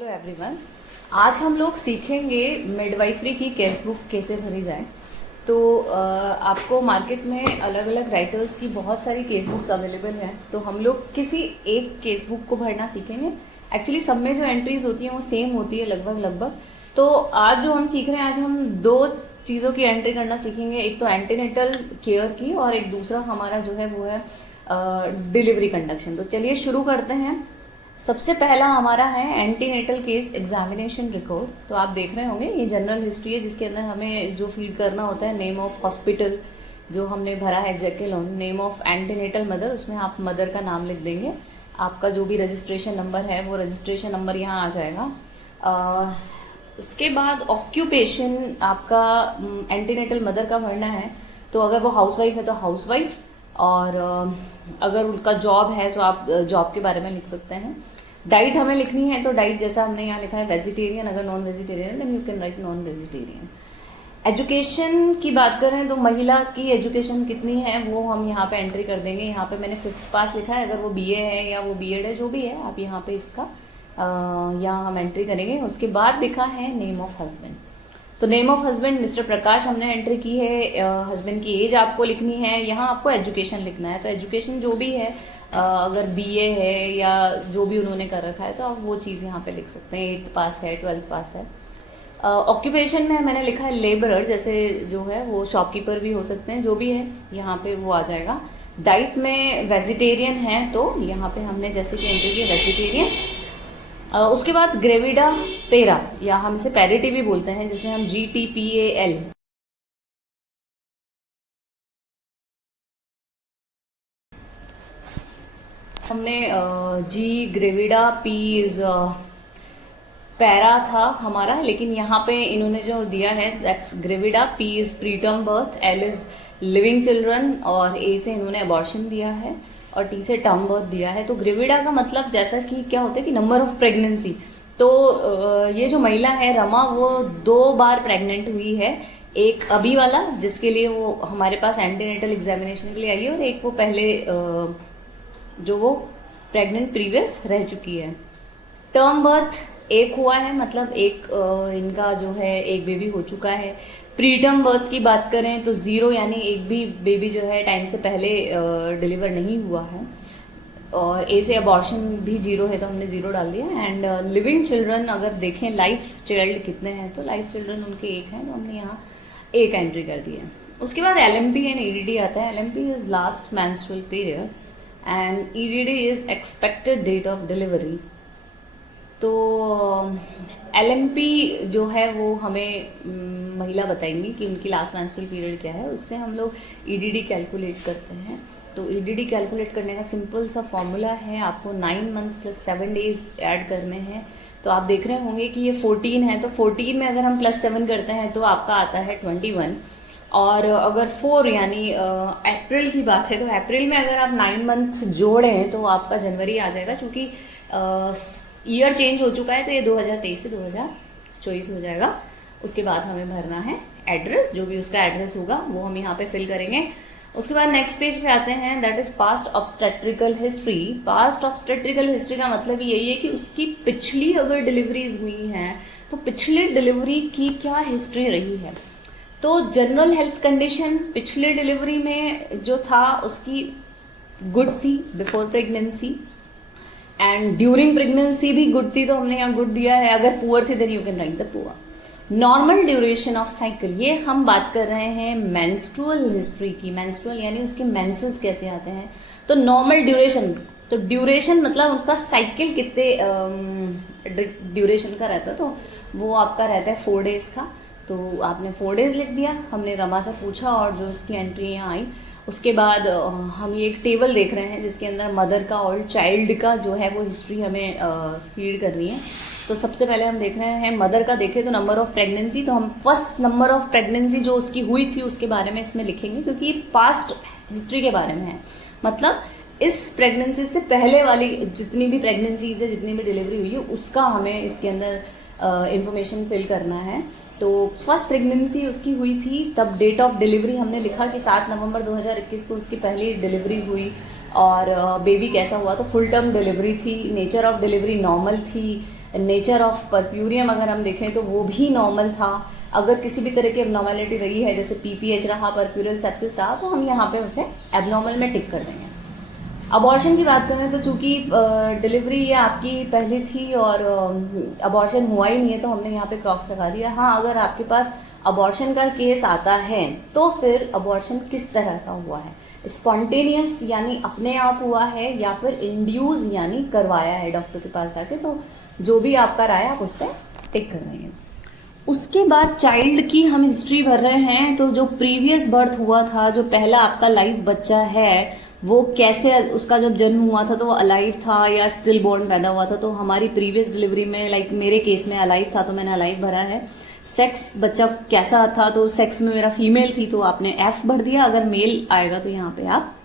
Hello everyone. आज हम लोग सीखेंगे मिडवाइफरी की केस बुक कैसे भरी जाए। तो आपको मार्केट में अलग अलग राइटर्स की बहुत सारी केस बुक्स अवेलेबल हैं। तो हम लोग किसी एक केस बुक को भरना सीखेंगे। एक्चुअली सब में जो एंट्रीज होती हैं वो सेम होती है लगभग। तो आज जो हम सीख रहे हैं, आज हम दो चीज़ों की एंट्री करना सीखेंगे। एक तो एंटीनेटल केयर की और एक दूसरा हमारा जो है वो है डिलीवरी कंडक्शन। तो चलिए शुरू करते हैं। सबसे पहला हमारा है एंटीनेटल केस एग्जामिनेशन रिकॉर्ड। तो आप देख रहे होंगे ये जनरल हिस्ट्री है, जिसके अंदर हमें जो फीड करना होता है नेम ऑफ हॉस्पिटल जो हमने भरा है जैकेलॉन, नेम ऑफ एंटीनेटल मदर, उसमें आप मदर का नाम लिख देंगे। आपका जो भी रजिस्ट्रेशन नंबर है वो रजिस्ट्रेशन नंबर यहाँ आ जाएगा। उसके बाद ऑक्यूपेशन आपका एंटीनेटल मदर का भरना है। तो अगर वो हाउसवाइफ है तो हाउसवाइफ, और अगर उनका जॉब है तो आप जॉब के बारे में लिख सकते हैं। डाइट हमें लिखनी है तो डाइट जैसा हमने यहाँ लिखा है वेजिटेरियन, अगर non vegetarian then you can write non vegetarian. Education की बात करें तो महिला की एजुकेशन कितनी है वो हम यहाँ पे एंट्री कर देंगे। यहाँ पे मैंने 5th पास लिखा है, अगर वो बीए है या वो बीएड है जो भी है आप यहाँ पे इसका यहाँ हम एंट्री करेंगे। उसके बाद लिखा है नेम ऑफ हस्बैंड। तो नेम ऑफ हस्बैंड मिस्टर प्रकाश हमने एंट्री की है। हस्बैंड की एज आपको लिखनी है। यहाँ आपको एजुकेशन लिखना है। तो एजुकेशन जो भी है, अगर बीए है या जो भी उन्होंने कर रखा है तो आप वो चीज़ यहाँ पे लिख सकते हैं। 8th पास है, 12th पास है। ऑक्यूपेशन में मैंने लिखा है लेबरर, जैसे जो है वो शॉपकीपर भी हो सकते हैं, जो भी है यहाँ पे वो आ जाएगा। डाइट में वेजिटेरियन है तो यहाँ पे हमने जैसे कि एंट्री की वेजिटेरियन। उसके बाद ग्रेविडा पेरा, या हम इसे पैरिटी भी बोलते हैं, जिसमें हम GTPAL हमने जी ग्रेविडा पी इज पैरा था हमारा, लेकिन यहाँ पे इन्होंने जो दिया है that's gravida, P is preterm birth, L is living children, और ए से इन्होंने अबॉर्शन दिया है, और टी से टर्म बर्थ दिया है। तो ग्रेविडा का मतलब जैसा कि क्या होता है कि नंबर ऑफ प्रेगनेंसी। तो ये जो महिला है रमा, वो 2 बार प्रेग्नेंट हुई है। एक अभी वाला जिसके लिए वो हमारे पास एंटीनेटल एग्जामिनेशन के लिए आई है, और एक वो पहले जो वो प्रेग्नेंट प्रीवियस रह चुकी है। टर्म बर्थ एक हुआ है, मतलब एक इनका जो है एक बेबी हो चुका है। प्रीटर्म बर्थ की बात करें तो 0, यानी एक भी बेबी जो है टाइम से पहले डिलीवर नहीं हुआ है। और ए से अबॉर्शन भी 0 है तो हमने 0 डाल दिया। एंड लिविंग चिल्ड्रन अगर देखें लाइफ चाइल्ड कितने हैं, तो लाइफ चिल्ड्रन उनके 1 हैं, तो हमने यहाँ 1 एंट्री कर दी है। उसके बाद LMP एंड EDD आता है। LMP is last menstrual period and EDD is expected date of delivery. तो LMP जो है वो हमें महिला बताएंगी कि उनकी लास्ट मेंस्ट्रुअल पीरियड क्या है, उससे हम लोग EDD कैलकुलेट करते हैं। तो EDD कैलकुलेट करने का सिंपल सा फॉर्मूला है, आपको 9 मंथ प्लस 7 डेज ऐड करने हैं। तो आप देख रहे होंगे कि ये 14 है, तो 14 में अगर हम +7 करते हैं तो आपका आता है 21। और अगर 4 यानी अप्रैल की बात है, तो अप्रैल में अगर आप 9 मंथ जोड़ें तो आपका जनवरी आ जाएगा। चूँकि ईयर चेंज हो चुका है तो ये 2023 से 2024 हो जाएगा। उसके बाद हमें भरना है एड्रेस, जो भी उसका एड्रेस होगा वो हम यहाँ पे फिल करेंगे। उसके बाद नेक्स्ट पेज पे आते हैं, that is past obstetrical history. Past obstetrical history का मतलब यही है कि उसकी पिछली अगर डिलीवरीज हुई हैं तो पिछली डिलीवरी की क्या हिस्ट्री रही है। तो जनरल हेल्थ कंडीशन पिछले डिलीवरी में जो था उसकी गुड थी before pregnancy, and during pregnancy भी गुड थी तो हमने यहाँ गुड दिया है। अगर पुअर थी then you can write the poor. Normal duration of cycle, ये हम बात कर रहे हैं मेंस्ट्रुअल हिस्ट्री की। मेंस्ट्रुअल यानी उसके मेंसेस कैसे आते हैं। तो नॉर्मल ड्यूरेशन, तो ड्यूरेशन मतलब उनका साइकिल कितने ड्यूरेशन का रहता है, तो वो आपका रहता है 4 डेज का। तो आपने 4 डेज लिख दिया, हमने रमा से पूछा और जो इसकी एंट्री यहाँ आई। उसके बाद हम ये एक टेबल देख रहे हैं जिसके अंदर मदर का और चाइल्ड का जो है वो हिस्ट्री हमें फीड करनी है। तो सबसे पहले हम देख रहे हैं मदर का, देखें तो नंबर ऑफ प्रेगनेंसी, तो हम फर्स्ट नंबर ऑफ प्रेगनेंसी जो उसकी हुई थी उसके बारे में इसमें लिखेंगे, क्योंकि ये पास्ट हिस्ट्री के बारे में है। मतलब इस प्रेगनेंसी से पहले वाली जितनी भी प्रेगनेंसीज है, जितनी भी डिलीवरी हुई है, उसका हमें इसके अंदर इंफॉर्मेशन फिल करना है। तो फर्स्ट प्रेगनेंसी उसकी हुई थी, तब डेट ऑफ डिलीवरी हमने लिखा कि 7 नवंबर 2021 को उसकी पहली डिलीवरी हुई। और बेबी कैसा हुआ, तो फुल टर्म डिलीवरी थी। नेचर ऑफ डिलीवरी नॉर्मल थी। नेचर ऑफ परप्यूरियम अगर हम देखें तो वो भी नॉर्मल था। अगर किसी भी तरह की एबनॉर्मेलिटी रही है, जैसे पीपीएच रहा, परप्यूरियल सेप्सिस रहा, तो हम यहाँ पे उसे एबनॉर्मल में टिक कर देंगे। अबॉर्शन की बात करें तो चूंकि डिलीवरी ये आपकी पहली थी और अबॉर्शन हुआ ही नहीं है, तो हमने यहाँ पे क्रॉस लगा दिया। हाँ, अगर आपके पास अबॉर्शन का केस आता है तो फिर अबॉर्शन किस तरह का हुआ है, स्पॉन्टेनियस यानी अपने आप हुआ है, या फिर इंड्यूस यानी करवाया है डॉक्टर के पास जाके, तो जो भी आपका राय आप उस पर टिक कर देंगे। उसके बाद चाइल्ड की हम हिस्ट्री भर रहे हैं, तो जो प्रीवियस बर्थ हुआ था, जो पहला आपका लाइव बच्चा है, वो कैसे, उसका जब जन्म हुआ था तो वो अलाइव था या स्टिल बोर्न पैदा हुआ था। तो हमारी प्रीवियस डिलीवरी में, लाइक मेरे केस में अलाइव था तो मैंने अलाइव भरा है। सेक्स बच्चा कैसा था, तो सेक्स में मेरा फीमेल थी तो आपने एफ भर दिया, अगर मेल आएगा तो यहाँ पे आप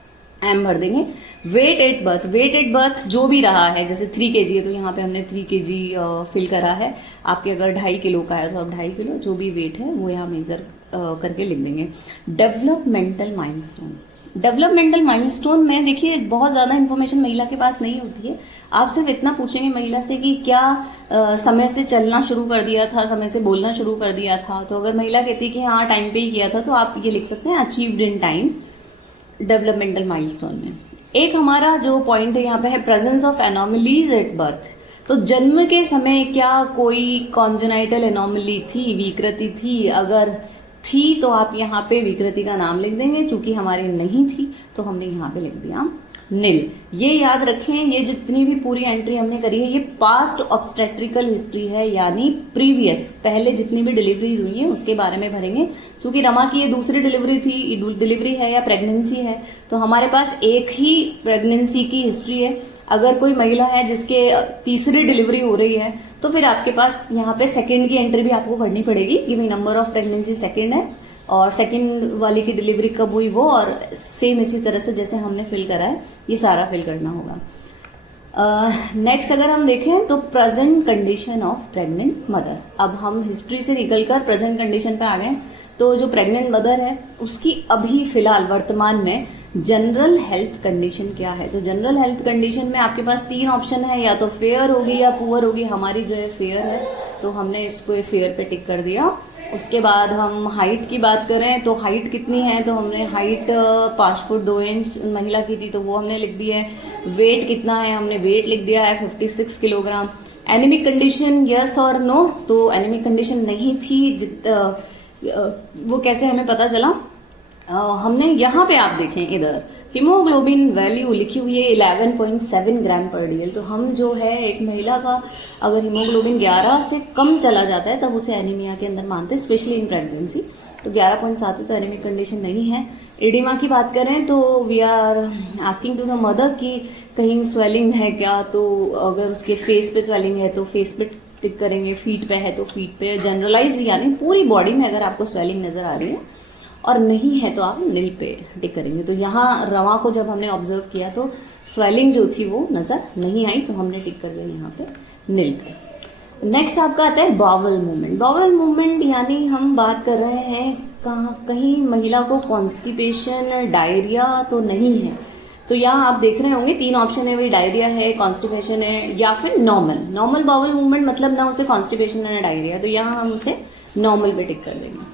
एम भर देंगे। Weight at birth, weight at birth जो भी रहा है, जैसे 3 kg है तो यहाँ पे हमने 3 kg फिल करा है। आपके अगर 2.5 किलो का है तो आप 2.5 किलो, जो भी वेट है वो यहाँ मेजर करके लिख देंगे। डेवलपमेंटल माइलस्टोन, डेवलपमेंटल माइलस्टोन में देखिए बहुत ज़्यादा इन्फॉर्मेशन महिला के पास नहीं होती है। आप सिर्फ इतना पूछेंगे महिला से कि क्या समय से चलना शुरू कर दिया था, समय से बोलना शुरू कर दिया था, तो अगर महिला कहती है कि हाँ टाइम पे ही किया था, तो आप ये लिख सकते हैं achieved in time developmental milestone में। एक हमारा जो पॉइंट है यहाँ पे है presence of anomalies at birth, तो जन्म के समय क्या कोई कॉन्जेनाइटल एनॉमली थी, विकृति थी, अगर थी तो आप यहाँ पे विकृति का नाम लिख देंगे। चूंकि हमारी नहीं थी तो हमने यहाँ पे लिख दिया नील। ये याद रखें, ये जितनी भी पूरी एंट्री हमने करी है ये पास्ट ऑब्स्टेट्रिकल हिस्ट्री है, यानी प्रीवियस पहले जितनी भी डिलीवरीज हुई है उसके बारे में भरेंगे। चूंकि रमा की ये दूसरी डिलीवरी थी, डिलीवरी है या प्रेगनेंसी है, तो हमारे पास एक ही प्रेगनेंसी की हिस्ट्री है। अगर कोई महिला है जिसके तीसरी डिलीवरी हो रही है तो फिर आपके पास यहाँ पे सेकंड की एंट्री भी आपको करनी पड़ेगी कि भाई नंबर ऑफ प्रेगनेंसी सेकंड है और सेकंड वाली की डिलीवरी कब हुई वो, और सेम इसी तरह से जैसे हमने फिल करा है ये सारा फिल करना होगा। नेक्स्ट अगर हम देखें तो present condition of pregnant mother. अब हम हिस्ट्री से निकलकर प्रेजेंट कंडीशन पे आ गए, तो जो प्रेग्नेंट मदर है उसकी अभी फिलहाल वर्तमान में जनरल हेल्थ कंडीशन क्या है। तो जनरल हेल्थ कंडीशन में आपके पास 3 ऑप्शन है, या तो फेयर होगी या पुअर होगी। हमारी जो है फेयर है तो हमने इसको फेयर पे टिक कर दिया। उसके बाद हम हाइट की बात करें तो हाइट कितनी है, तो हमने हाइट 5 फुट 2 इंच महिला की थी तो वो हमने लिख दिया है। वेट कितना है, हमने वेट लिख दिया है 56 किलोग्राम। एनीमिक कंडीशन यस और नो, तो एनीमिक कंडीशन नहीं थी। वो कैसे हमें पता चला, हमने यहाँ पे आप देखें इधर हीमोग्लोबिन वैल्यू लिखी हुई है 11.7 ग्राम पर डीएल। तो हम जो है एक महिला का अगर हीमोग्लोबिन 11 से कम चला जाता है तब उसे एनीमिया के अंदर मानते हैं, स्पेशली इन प्रेगनेंसी। तो 11.7 तो एनीमिक कंडीशन नहीं है। एडिमा की बात करें तो we are asking to the mother कि कहीं स्वेलिंग है क्या, तो अगर उसके फेस पे स्वेलिंग है तो फेस पे टिक करेंगे, फीट पे है तो फीट पे। जनरलाइज यानी पूरी बॉडी में अगर आपको स्वेलिंग नजर आ रही है और नहीं है तो आप नील पे टिक करेंगे। तो यहाँ रमा को जब हमने ऑब्जर्व किया तो स्वेलिंग जो थी वो नजर नहीं आई, तो हमने टिक कर दिया यहाँ पे नील पे। नेक्स्ट आपका आता है बावल मूवमेंट। बावल मूवमेंट यानी हम बात कर रहे हैं कहीं महिला को कॉन्स्टिपेशन डायरिया तो नहीं है। तो यहाँ आप देख रहे होंगे 3 ऑप्शन है, वही डायरिया है, कॉन्स्टिपेशन है या फिर नॉर्मल बावल मूवमेंट, मतलब ना उसे कॉन्स्टिपेशन ना डायरिया, तो यहाँ हम उसे नॉर्मल पे टिक कर देंगे।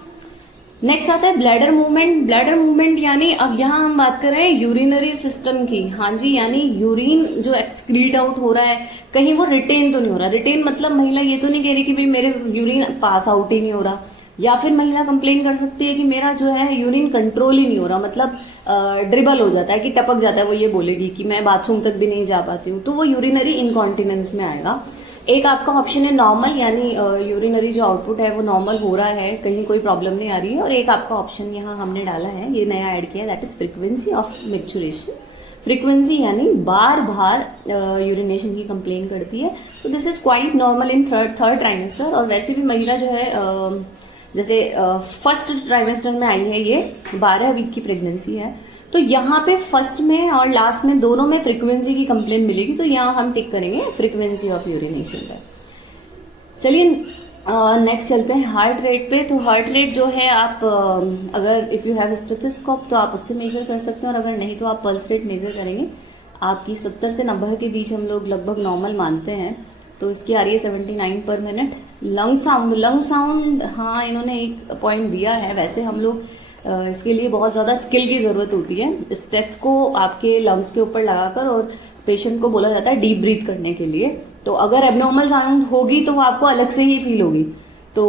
नेक्स्ट आता है ब्लैडर मूवमेंट। ब्लैडर मूवमेंट यानी अब यहाँ हम बात कर रहे हैं यूरिनरी सिस्टम की। हाँ जी, यानी यूरिन जो एक्सक्रीट आउट हो रहा है कहीं वो रिटेन तो नहीं हो रहा। रिटेन मतलब महिला ये तो नहीं कह रही कि भाई मेरे यूरिन पास आउट ही नहीं हो रहा, या फिर महिला कंप्लेन कर सकती है कि मेरा जो है यूरिन कंट्रोल ही नहीं हो रहा, मतलब ड्रिबल हो जाता है कि टपक जाता है। वो ये बोलेगी कि मैं बाथरूम तक भी नहीं जा पाती हूँ, तो वो यूरिनरी इनकॉन्टिनेंस में आएगा। एक आपका ऑप्शन है नॉर्मल, यानी यूरिनरी जो आउटपुट है वो नॉर्मल हो रहा है, कहीं कोई प्रॉब्लम नहीं आ रही है। और एक आपका ऑप्शन यहाँ हमने डाला है, ये नया ऐड किया है, that is frequency of maturation. Frequency यानी बार यूरिनेशन की कंप्लेन करती है, तो this is quite normal in third trimester. और वैसे भी महिला जो है जैसे फर्स्ट ट्राइमेस्टर में आई है, ये 12 वीक की प्रेगनेंसी है, तो यहाँ पे फर्स्ट में और लास्ट में दोनों में फ्रीक्वेंसी की कंप्लेन मिलेगी, तो यहाँ हम टिक करेंगे फ्रीक्वेंसी ऑफ यूरिनेशन पर। चलिए नेक्स्ट चलते हैं हार्ट रेट पे। तो हार्ट रेट जो है आप अगर इफ़ यू हैव स्टेथोस्कोप तो आप उससे मेजर कर सकते हैं, और अगर नहीं तो आप पल्स रेट मेजर करेंगे। आपकी 70 से 90 के बीच हम लोग लगभग नॉर्मल मानते हैं। तो इसकी आ रही है 79 पर मिनट। लंग साउंड हाँ इन्होंने एक पॉइंट दिया है। वैसे हम लोग इसके लिए बहुत ज़्यादा स्किल की ज़रूरत होती है। स्टेथ को आपके लंग्स के ऊपर लगाकर और पेशेंट को बोला जाता है डीप ब्रीथ करने के लिए। तो अगर एबनॉर्मल साउंड होगी तो वो आपको अलग से ही फील होगी। तो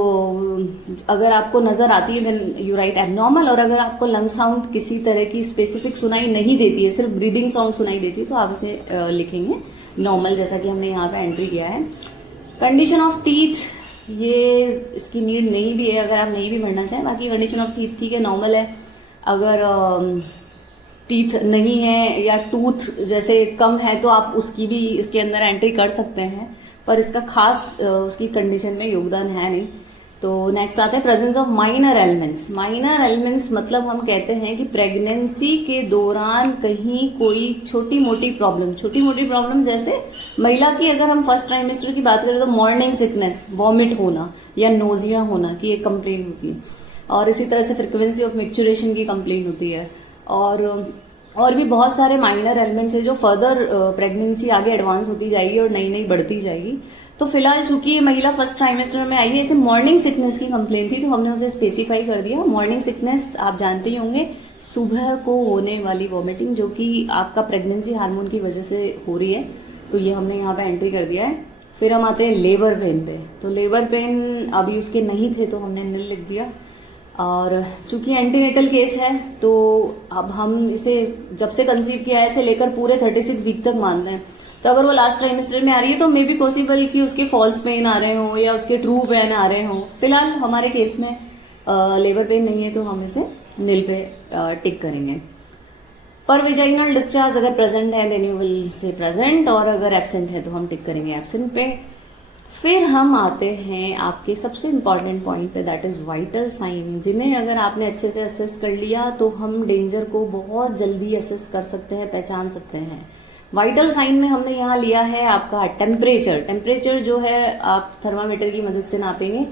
अगर आपको नज़र आती है देन यू राइट एबनॉर्मल, और अगर आपको लंग साउंड किसी तरह की स्पेसिफिक सुनाई नहीं देती है, सिर्फ ब्रीदिंग साउंड सुनाई देती है, तो आप इसे लिखेंगे नॉर्मल, जैसा कि हमने यहाँ पे एंट्री किया है। कंडीशन ऑफ टीथ, ये इसकी नीड नहीं भी है अगर आप नहीं भी भरना चाहें। बाकी कंडीशन ऑफ टीथ ठीक है, नॉर्मल है। अगर टीथ नहीं है या टूथ जैसे कम है तो आप उसकी भी इसके अंदर एंट्री कर सकते हैं, पर इसका खास उसकी कंडीशन में योगदान है नहीं। तो नेक्स्ट आता है presence of minor elements. Minor elements मतलब हम कहते हैं कि प्रेगनेंसी के दौरान कहीं कोई छोटी मोटी प्रॉब्लम जैसे महिला की अगर हम फर्स्ट ट्राइमेस्टर की बात करें तो मॉर्निंग सिकनेस, वॉमिट होना या नोजिया होना की एक कंप्लेन होती है, और इसी तरह से फ्रिक्वेंसी ऑफ मिक्चुरेशन की कंप्लेन होती है, और भी बहुत सारे माइनर एलिमेंट्स है जो फर्दर प्रेगनेंसी आगे एडवांस होती जाएगी और नई नई बढ़ती जाएगी। तो फिलहाल चूंकि ये महिला फर्स्ट ट्राइमेस्टर में आई है, इसे मॉर्निंग सिकनेस की कंप्लेन थी तो हमने उसे स्पेसिफाई कर दिया। मॉर्निंग सिकनेस आप जानते ही होंगे, सुबह को होने वाली वॉमिटिंग जो कि आपका प्रेगनेंसी हार्मोन की वजह से हो रही है, तो ये हमने यहाँ पे एंट्री कर दिया है। फिर हम आते हैं लेबर पेन पे। तो लेबर पेन अभी उसके नहीं थे तो हमने नील लिख दिया, और चूंकि एंटीनेटल केस है तो अब हम इसे जब से कंसीव किया है से लेकर पूरे 36 वीक तक मानते हैं। तो अगर वो लास्ट ट्राइमेस्टर में आ रही है तो मे बी पॉसिबल कि उसके फॉल्स पेन आ रहे हों या उसके ट्रू पेन आ रहे हों। फिलहाल हमारे केस में लेबर पेन नहीं है तो हम इसे नील पे टिक करेंगे। पर विजाइनल डिस्चार्ज अगर प्रेजेंट है then you will say present, और अगर एब्सेंट है तो हम टिक करेंगे एब्सेंट पे। फिर हम आते हैं आपके सबसे इंपॉर्टेंट पॉइंट पे, दैट इज वाइटल साइन, जिन्हें अगर आपने अच्छे से असेस कर लिया तो हम डेंजर को बहुत जल्दी असेस कर सकते हैं, पहचान सकते हैं। वाइटल साइन में हमने यहाँ लिया है आपका टेम्परेचर जो है आप थर्मामीटर की मदद से नापेंगे,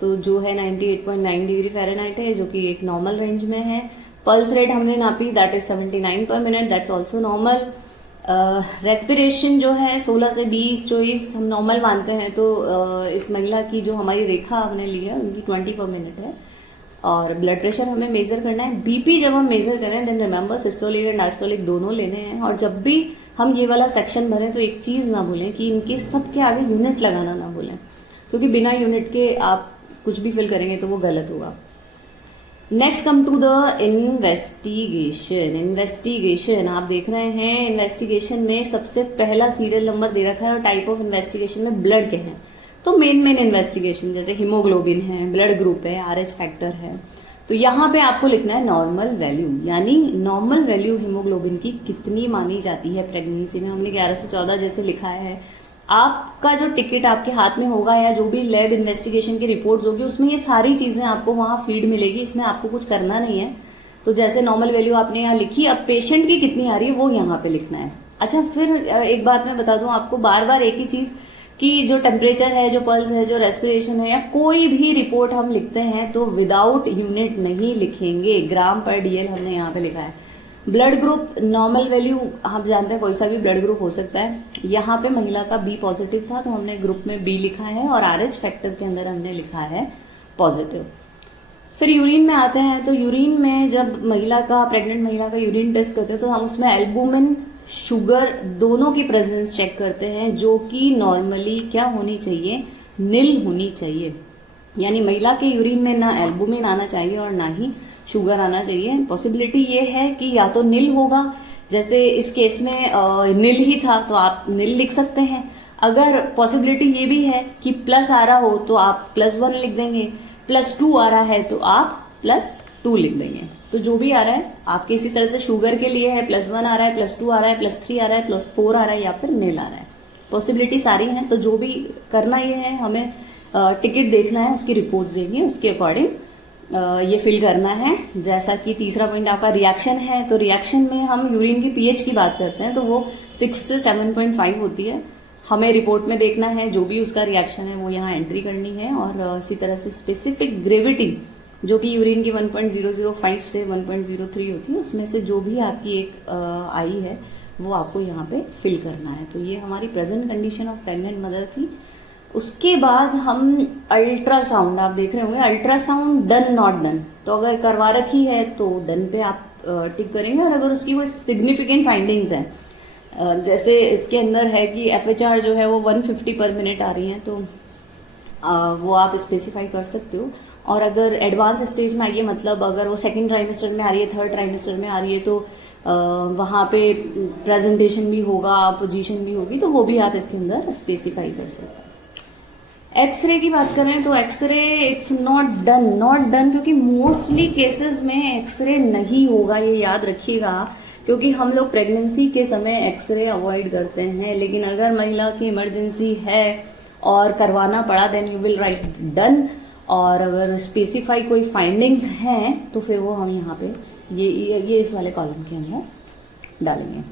तो जो है 98.9 डिग्री फ़ारेनहाइट है, जो कि एक नॉर्मल रेंज में है। पल्स रेट हमने नापी, दैट इज 79 पर minute, that's also normal. Respiration जो है 16 से 20-24 हम नॉर्मल मानते हैं, तो इस महिला की जो हमारी रेखा हमने ली है उनकी 20 पर मिनट है। और ब्लड प्रेशर हमें मेजर करना है। बीपी जब हम मेजर करें then remember systolic and diastolic दोनों लेने हैं। और जब भी हम ये वाला सेक्शन भरें तो एक चीज़ ना भूलें कि इनके सबके आगे यूनिट लगाना ना भूलें, क्योंकि बिना यूनिट के आप कुछ भी फिल करेंगे तो वो गलत होगा। Next come to the investigation. आप देख रहे हैं इन्वेस्टिगेशन में सबसे पहला सीरियल नंबर दे रखा है और टाइप ऑफ इन्वेस्टिगेशन में ब्लड के हैं। तो मेन इन्वेस्टिगेशन जैसे हीमोग्लोबिन है, ब्लड ग्रुप है, RH फैक्टर है। तो यहाँ पे आपको लिखना है नॉर्मल वैल्यू, यानी नॉर्मल वैल्यू हीमोग्लोबिन की कितनी मानी जाती है प्रेगनेंसी में। हमने 11 से 14 जैसे लिखा है। आपका जो टिकट आपके हाथ में होगा या जो भी लैब इन्वेस्टिगेशन की रिपोर्ट्स होगी उसमें ये सारी चीजें आपको वहाँ फीड मिलेगी, इसमें आपको कुछ करना नहीं है। तो जैसे नॉर्मल वैल्यू आपने यहाँ लिखी, अब पेशेंट की कितनी आ रही है वो यहाँ पे लिखना है। अच्छा, फिर एक बात मैं बता दूं आपको, बार बार एक ही चीज कि जो टेम्परेचर है, जो पल्स है, जो रेस्पिरेशन है या कोई भी रिपोर्ट हम लिखते हैं तो विदाउट यूनिट नहीं लिखेंगे। ग्राम पर DL हमने यहाँ पे लिखा है। ब्लड ग्रुप नॉर्मल वैल्यू हम जानते हैं कोई सा भी ब्लड ग्रुप हो सकता है। यहाँ पे महिला का B पॉजिटिव था तो हमने ग्रुप में B लिखा है, और RH फैक्टर के अंदर हमने लिखा है पॉजिटिव। फिर यूरिन में आते हैं। तो यूरिन में जब प्रेग्नेंट महिला का यूरिन टेस्ट करते हैं तो हम उसमें एल्बुमिन, शुगर दोनों की प्रेजेंस चेक करते हैं, जो कि नॉर्मली क्या होनी चाहिए, नील होनी चाहिए। यानी महिला के यूरिन में ना एल्बुमिन आना चाहिए और ना ही शुगर आना चाहिए। पॉसिबिलिटी ये है कि या तो नील होगा, जैसे इस केस में नील ही था तो आप नील लिख सकते हैं। अगर पॉसिबिलिटी ये भी है कि प्लस आ रहा हो तो आप +1 लिख देंगे, +2 आ रहा है तो आप +2 लिख देंगे। तो जो भी आ रहा है आपके, इसी तरह से शुगर के लिए है +1 आ रहा है, +2 आ रहा है, +3 आ रहा है, +4 आ रहा है या फिर नील आ रहा है। पॉसिबिलिटी सारी हैं। तो जो भी करना ये है, हमें टिकट देखना है, उसकी रिपोर्ट्स देखनी है, उसके अकॉर्डिंग ये फिल करना है। जैसा कि तीसरा पॉइंट आपका रिएक्शन है, तो रिएक्शन में हम यूरिन की pH की बात करते हैं तो वो 6 से 7.5 होती है। हमें रिपोर्ट में देखना है, जो भी उसका रिएक्शन है वो यहाँ एंट्री करनी है। और इसी तरह से स्पेसिफिक ग्रेविटी जो कि यूरिन की 1.005 से 1.03 होती है, उसमें से जो भी आपकी एक आई है वो आपको यहाँ पे फिल करना है। तो ये हमारी present condition of pregnant mother थी। उसके बाद हम अल्ट्रासाउंड, आप देख रहे होंगे अल्ट्रासाउंड डन नॉट डन, तो अगर करवा रखी है तो डन पे आप टिक करेंगे, और अगर उसकी कोई सिग्निफिकेंट फाइंडिंग्स हैं, जैसे इसके अंदर है कि FHR जो है वो 150 पर मिनट आ रही है, तो वो आप स्पेसिफाई कर सकते हो। और अगर एडवांस स्टेज में आई है, मतलब अगर वो सेकेंड ट्राइमेस्टर में आ रही है, थर्ड ट्राइमेस्टर में आ रही है, तो वहाँ पे प्रेजेंटेशन भी होगा, पोजीशन भी होगी, तो वो भी आप इसके अंदर स्पेसिफाई कर सकते हैं। एक्सरे की बात करें तो एक्सरे इट्स नॉट डन, क्योंकि मोस्टली केसेस में एक्सरे नहीं होगा, ये याद रखिएगा, क्योंकि हम लोग प्रेगनेंसी के समय एक्सरे अवॉइड करते हैं। लेकिन अगर महिला की इमरजेंसी है और करवाना पड़ा, then you will write done, और अगर स्पेसिफाई कोई फाइंडिंग्स हैं तो फिर वो हम यहाँ पे ये इस वाले कॉलम के अंदर डालेंगे।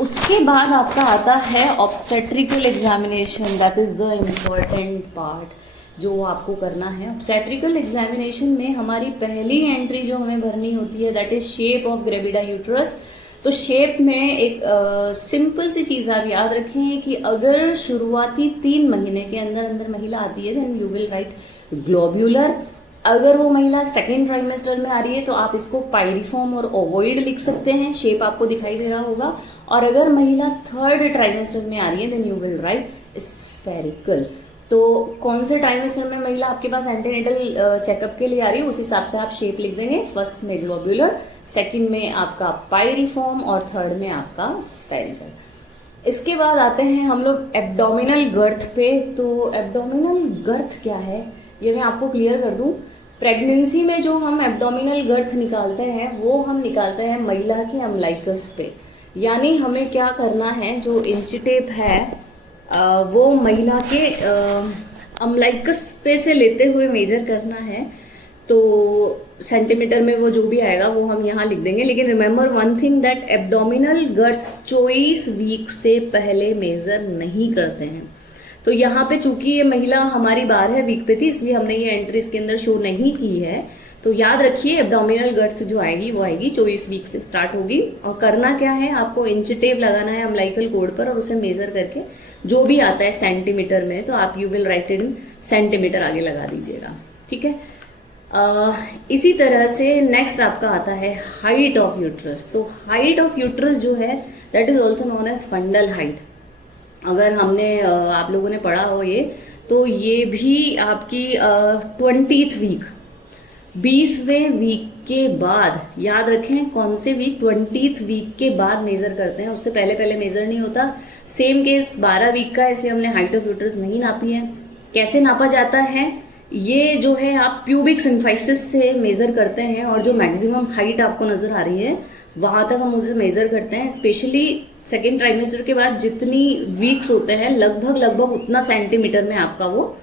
उसके बाद आपका आता है obstetrical examination, that is the important part जो आपको करना है। ऑब्स्टेट्रिकल एग्जामिनेशन में हमारी पहली एंट्री जो हमें भरनी होती है, that is shape of gravida uterus. तो शेप में एक सिंपल सी चीज़ आप याद रखें कि अगर शुरुआती 3 महीने के अंदर अंदर महिला आती है, then you will write globular. अगर वो महिला सेकेंड ट्राइमेस्टर में आ रही है तो आप इसको पायरिफॉर्म और ओवॉइड लिख सकते हैं, शेप आपको दिखाई दे रहा होगा। और अगर महिला थर्ड ट्राइमेस्टर में आ रही है, then you will write spherical. तो कौन से ट्राइमेस्टर में महिला आपके पास एंटीनेटल चेकअप के लिए आ रही है, उस हिसाब से आप शेप लिख देंगे। फर्स्ट में ग्लोब्यूलर, सेकंड में आपका पायरिफॉर्म, और थर्ड में आपका स्फेरिकल। इसके बाद आते हैं हम लोग एब्डोमिनल गर्थ पे। तो एब्डोमिनल गर्थ क्या है ये मैं आपको क्लियर कर दूं। प्रेगनेंसी में जो हम एब्डोमिनल गर्थ निकालते हैं वो हम निकालते हैं महिला के अम्लाइकस पे, यानी हमें क्या करना है, जो इंच टेप है वो महिला के अम्लाइकस पे से लेते हुए मेजर करना है। तो सेंटीमीटर में वो जो भी आएगा वो हम यहाँ लिख देंगे। लेकिन remember one thing, that abdominal girth 24 week से पहले मेजर नहीं करते हैं। तो यहाँ पे चूंकि ये महिला हमारी 12 वीक पे थी, इसलिए हमने ये एंट्री इसके अंदर शो नहीं की है। तो याद रखिए एब्डोमिनल गर्थ जो आएगी वो आएगी 24 वीक से स्टार्ट होगी। और करना क्या है, आपको इंच टेप लगाना है अम्लाइकल कोड पर, और उसे मेजर करके जो भी आता है सेंटीमीटर में, तो आप you will right it in centimetre आगे लगा दीजिएगा, ठीक है। इसी तरह से नेक्स्ट आपका आता है हाइट ऑफ यूट्रस। तो हाइट ऑफ यूट्रस जो है that is also known as fundal height. अगर हमने आप लोगों ने पढ़ा हो ये, तो ये भी आपकी 20th वीक, 20वें वीक के बाद, याद रखें कौन से वीक, 20th वीक के बाद मेजर करते हैं, उससे पहले पहले मेजर नहीं होता। सेम केस 12 वीक का, इसलिए हमने हाइट ऑफ यूट्रस नहीं नापी है। कैसे नापा जाता है, ये जो है आप प्यूबिक सिम्फाइसिस से मेजर करते हैं, और जो मैक्सिमम हाइट आपको नजर आ रही है वहां तक हम उसे मेजर करते हैं। स्पेशली सेकेंड ट्राइमेस्टर के बाद जितनी वीक्स होते हैं लगभग उतना सेंटीमीटर में आपका वो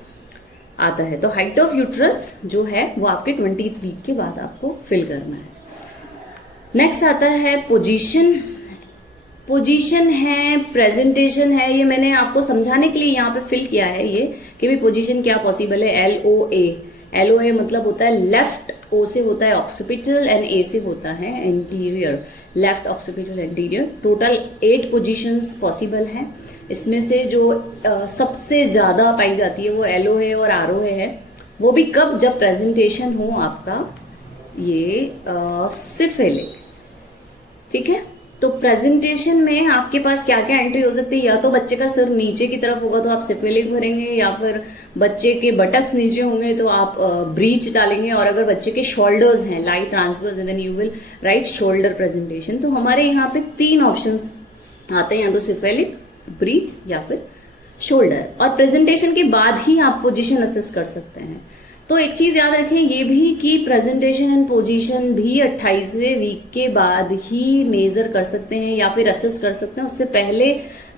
आता है। तो हाइट ऑफ यूट्रस जो है वो आपके 20th वीक के बाद आपको फिल करना है। नेक्स्ट आता है पोजीशन। पोजीशन है, प्रेजेंटेशन है, ये मैंने आपको समझाने के लिए यहाँ पे फिल किया है ये कि भाई पोजीशन क्या पॉसिबल है। LOA मतलब होता है लेफ्ट, O से होता है ऑक्सीपिटल एंड A से होता है anterior, left occipital anterior. Total 8 positions possible हैं। इसमें से जो सबसे ज्यादा पाई जाती है वो LOA और ROA है। वो भी कब, जब प्रेजेंटेशन हो आपका ये सिफिलिक, ठीक है। तो प्रेजेंटेशन में आपके पास क्या क्या एंट्री हो सकती है, या तो बच्चे का सिर नीचे की तरफ होगा तो आप सिफिलिक भरेंगे, या फिर बच्चे के बटक्स नीचे होंगे तो आप ब्रीच डालेंगे, और अगर बच्चे के शोल्डर्स हैं light transverse then you will write shoulder presentation. तो हमारे यहाँ पे 3 ऑप्शंस आते हैं, या तो सिफिलिक, ब्रीच या फिर शोल्डर। और प्रेजेंटेशन के बाद ही आप पोजीशन असेस कर सकते हैं। तो एक चीज याद रखें ये भी कि प्रेजेंटेशन एंड पोजीशन भी 28वें वीक के बाद ही मेजर कर सकते हैं या फिर असेस कर सकते हैं। उससे पहले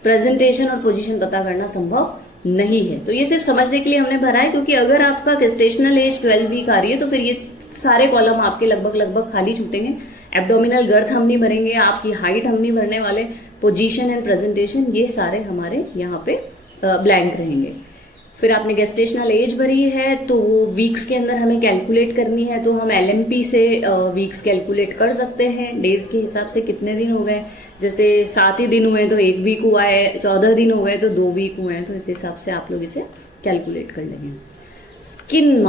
प्रेजेंटेशन और पोजीशन पता करना संभव नहीं है। तो ये सिर्फ समझने के लिए हमने भरा है, क्योंकि अगर आपका गेस्टेशनल एज 12 वीक आ रही है तो फिर ये सारे कॉलम आपके लगभग खाली छूटेंगे। एब्डोमिनल गर्थ हम नहीं भरेंगे, आपकी हाइट हम नहीं भरने वाले, पोजीशन एंड प्रेजेंटेशन ये सारे हमारे यहाँ पे ब्लैंक रहेंगे। फिर आपने गेस्टेशनल एज भरी है तो वो वीक्स के अंदर हमें कैलकुलेट करनी है, तो हम LMP से वीक्स कैलकुलेट कर सकते हैं डेज के हिसाब से कितने दिन हो गए। जैसे 7 ही दिन हुए तो 1 वीक हुआ है, 14 दिन हो गए तो 2 वीक हुए हैं, तो इस हिसाब से आप लोग इसे कैलकुलेट कर लेंगे। स्किन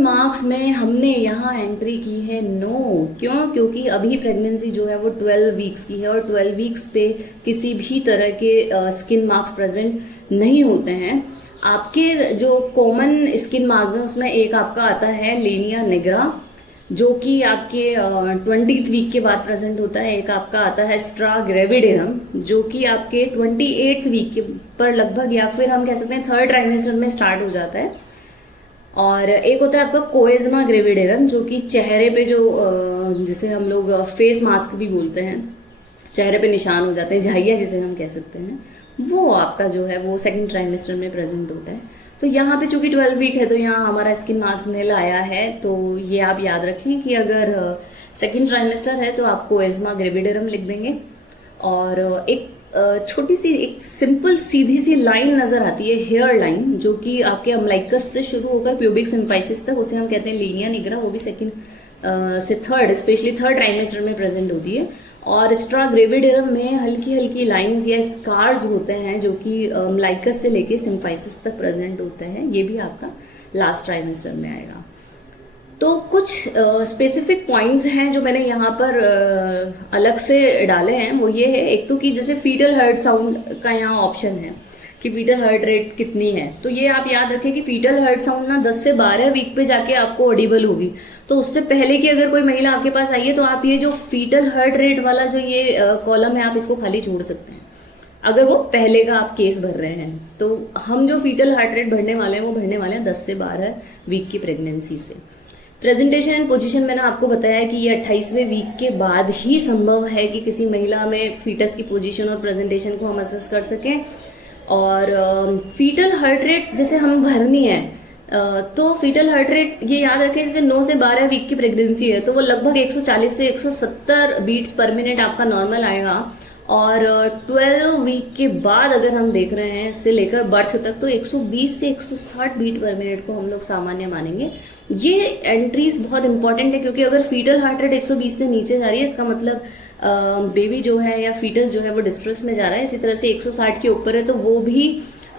मार्क्स में हमने यहाँ एंट्री की है नो। क्यों? क्योंकि अभी प्रेगनेंसी जो है वो 12 वीक्स की है और 12 वीक्स पे किसी भी तरह के स्किन मार्क्स प्रेजेंट नहीं होते हैं। आपके जो कॉमन स्किन मार्क्स हैं उसमें एक आपका आता है लेनिया निग्रा, जो कि आपके 20th वीक के बाद प्रेजेंट होता है। एक आपका आता है स्ट्रा ग्रेविडेरम, जो कि आपके 28th वीक के पर लगभग, या फिर हम कह सकते हैं 3rd ट्राइमेस्टर में स्टार्ट हो जाता है। और एक होता है आपका कोएजमा ग्रेविडेरम, जो कि चेहरे पे जो जिसे हम लोग फेस मास्क भी बोलते हैं, चेहरे पे निशान हो जाते हैं, झाइयाँ जिसे हम कह सकते हैं, वो आपका जो है वो 2nd ट्राइमेस्टर में प्रेजेंट होता है। तो यहाँ पे चूंकि 12 वीक है तो यहाँ हमारा स्किन मार्क्स नील आया है। तो ये आप याद रखें कि अगर 2nd ट्राइमेस्टर है तो आप कोएजमा ग्रेविडेरम लिख देंगे। और एक छोटी सी एक सिंपल सीधी सी लाइन नजर आती है, हेयर लाइन, जो कि आपके अम्लाइकस से शुरू होकर प्यूबिक सिम्फाइसिस तक, उसे हम कहते हैं लीनिया निग्रा। वो भी 2nd से 3rd, स्पेशली 3rd ट्राइमेस्टर में प्रेजेंट होती है। और स्ट्रा ग्रेविडेरम में हल्की हल्की लाइंस या स्कार्स होते हैं, जो कि अम्लाइकस से लेके सिम्फाइसिस तक प्रेजेंट होते हैं। ये भी आपका लास्ट ट्राइमेस्टर में आएगा। तो कुछ स्पेसिफिक पॉइंट्स हैं जो मैंने यहाँ पर अलग से डाले हैं। वो ये है, एक तो कि जैसे फीटल हार्ट साउंड का यहाँ ऑप्शन है कि फीटल हार्ट रेट कितनी है। तो ये आप याद रखें कि फीटल हार्ट साउंड ना 10 से 12 वीक पे जाके आपको ऑडिबल होगी। तो उससे पहले की अगर कोई महिला आपके पास आई है तो आप ये जो फीटल हार्ट रेट वाला जो ये कॉलम है, आप इसको खाली छोड़ सकते हैं अगर वो पहले का आप केस भर रहे हैं। तो हम जो फीटल हार्ट रेट भरने वाले हैं वो भरने वाले हैं 10 से 12 वीक की प्रेगनेंसी से। प्रेजेंटेशन एंड पोजीशन मैंने आपको बताया कि ये 28वें वीक के बाद ही संभव है कि किसी महिला में फीटस की पोजीशन और प्रेजेंटेशन को हम असेस कर सकें। और फीटल हार्ट रेट जैसे हम भरनी है तो फीटल हार्ट रेट ये याद रखें, जैसे 9 से 12 वीक की प्रेगनेंसी है तो वो लगभग 140 से 170 बीट्स पर मिनट आपका नॉर्मल आएगा। और 12 वीक के बाद अगर हम देख रहे हैं से लेकर बर्थ तक तो 120 से 160 बीट पर मिनट को हम लोग सामान्य मानेंगे। ये एंट्रीज बहुत इंपॉर्टेंट है, क्योंकि अगर फीटल हार्ट रेट 120 से नीचे जा रही है इसका मतलब बेबी जो है या फीटस जो है वो डिस्ट्रेस में जा रहा है। इसी तरह से 160 के ऊपर है तो वो भी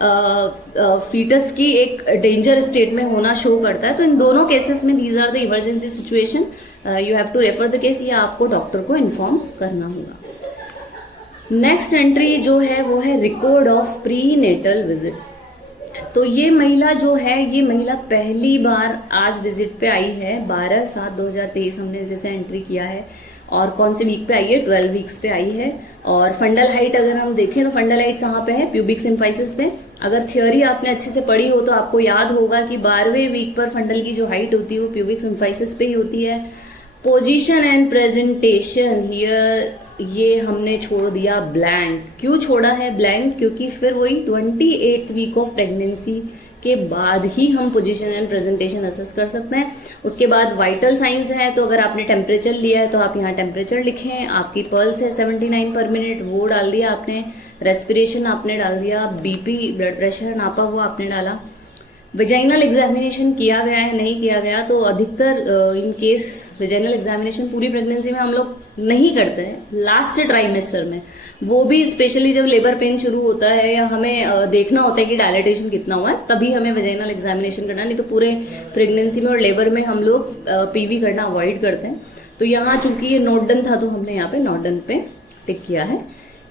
फीटस की एक डेंजर स्टेट में होना शो करता है। तो इन दोनों केसेस में these are the emergency situation, you have to refer the case, या आपको डॉक्टर को इन्फॉर्म करना होगा। नेक्स्ट एंट्री जो है वो है record of prenatal visit. तो ये महिला जो है, ये महिला पहली बार आज विजिट पे आई है, 12/7/2023 हमने जैसे एंट्री किया है। और कौन से वीक पे आई है? 12 वीक्स पे आई है। और फंडल हाइट अगर हम देखें तो फंडल हाइट कहाँ पे है? प्यूबिक सिम्फाइसिस पे। अगर थियोरी आपने अच्छे से पढ़ी हो तो आपको याद होगा कि 12वें वीक पर फंडल की जो हाइट होती है वो प्यूबिक सिम्फाइसिस पे ही होती है। पोजीशन एंड प्रेजेंटेशन हियर ये हमने छोड़ दिया ब्लैंक। क्यों छोड़ा है ब्लैंक? क्योंकि फिर वही 28th वीक ऑफ प्रेगनेंसी के बाद ही हम पोजीशन एंड प्रेजेंटेशन असेस कर सकते हैं। उसके बाद वाइटल साइंस है, तो अगर आपने टेम्परेचर लिया है तो आप यहाँ टेम्परेचर लिखें। आपकी पल्स है 79 पर मिनट, वो डाल दिया आपने। रेस्पिरेशन आपने डाल दिया। बीपी ब्लड प्रेशर नापा हुआ आपने डाला। वेजाइनल एग्जामिनेशन किया गया है नहीं किया गया, तो अधिकतर इन केस वेजाइनल एग्जामिनेशन पूरी प्रेगनेंसी में हम लोग नहीं करते हैं, लास्ट ट्राइमेस्टर में, वो भी स्पेशली जब लेबर पेन शुरू होता है या हमें देखना होता है कि डायलेटेशन कितना हुआ है, तभी हमें वेजाइनल एग्जामिनेशन करना, नहीं तो पूरे प्रेगनेंसी में और लेबर में हम लोग पीवी करना अवॉइड करते हैं। तो यहाँ चूंकि ये नॉट डन था तो हमने यहाँ पे नॉट डन पे टिक किया है।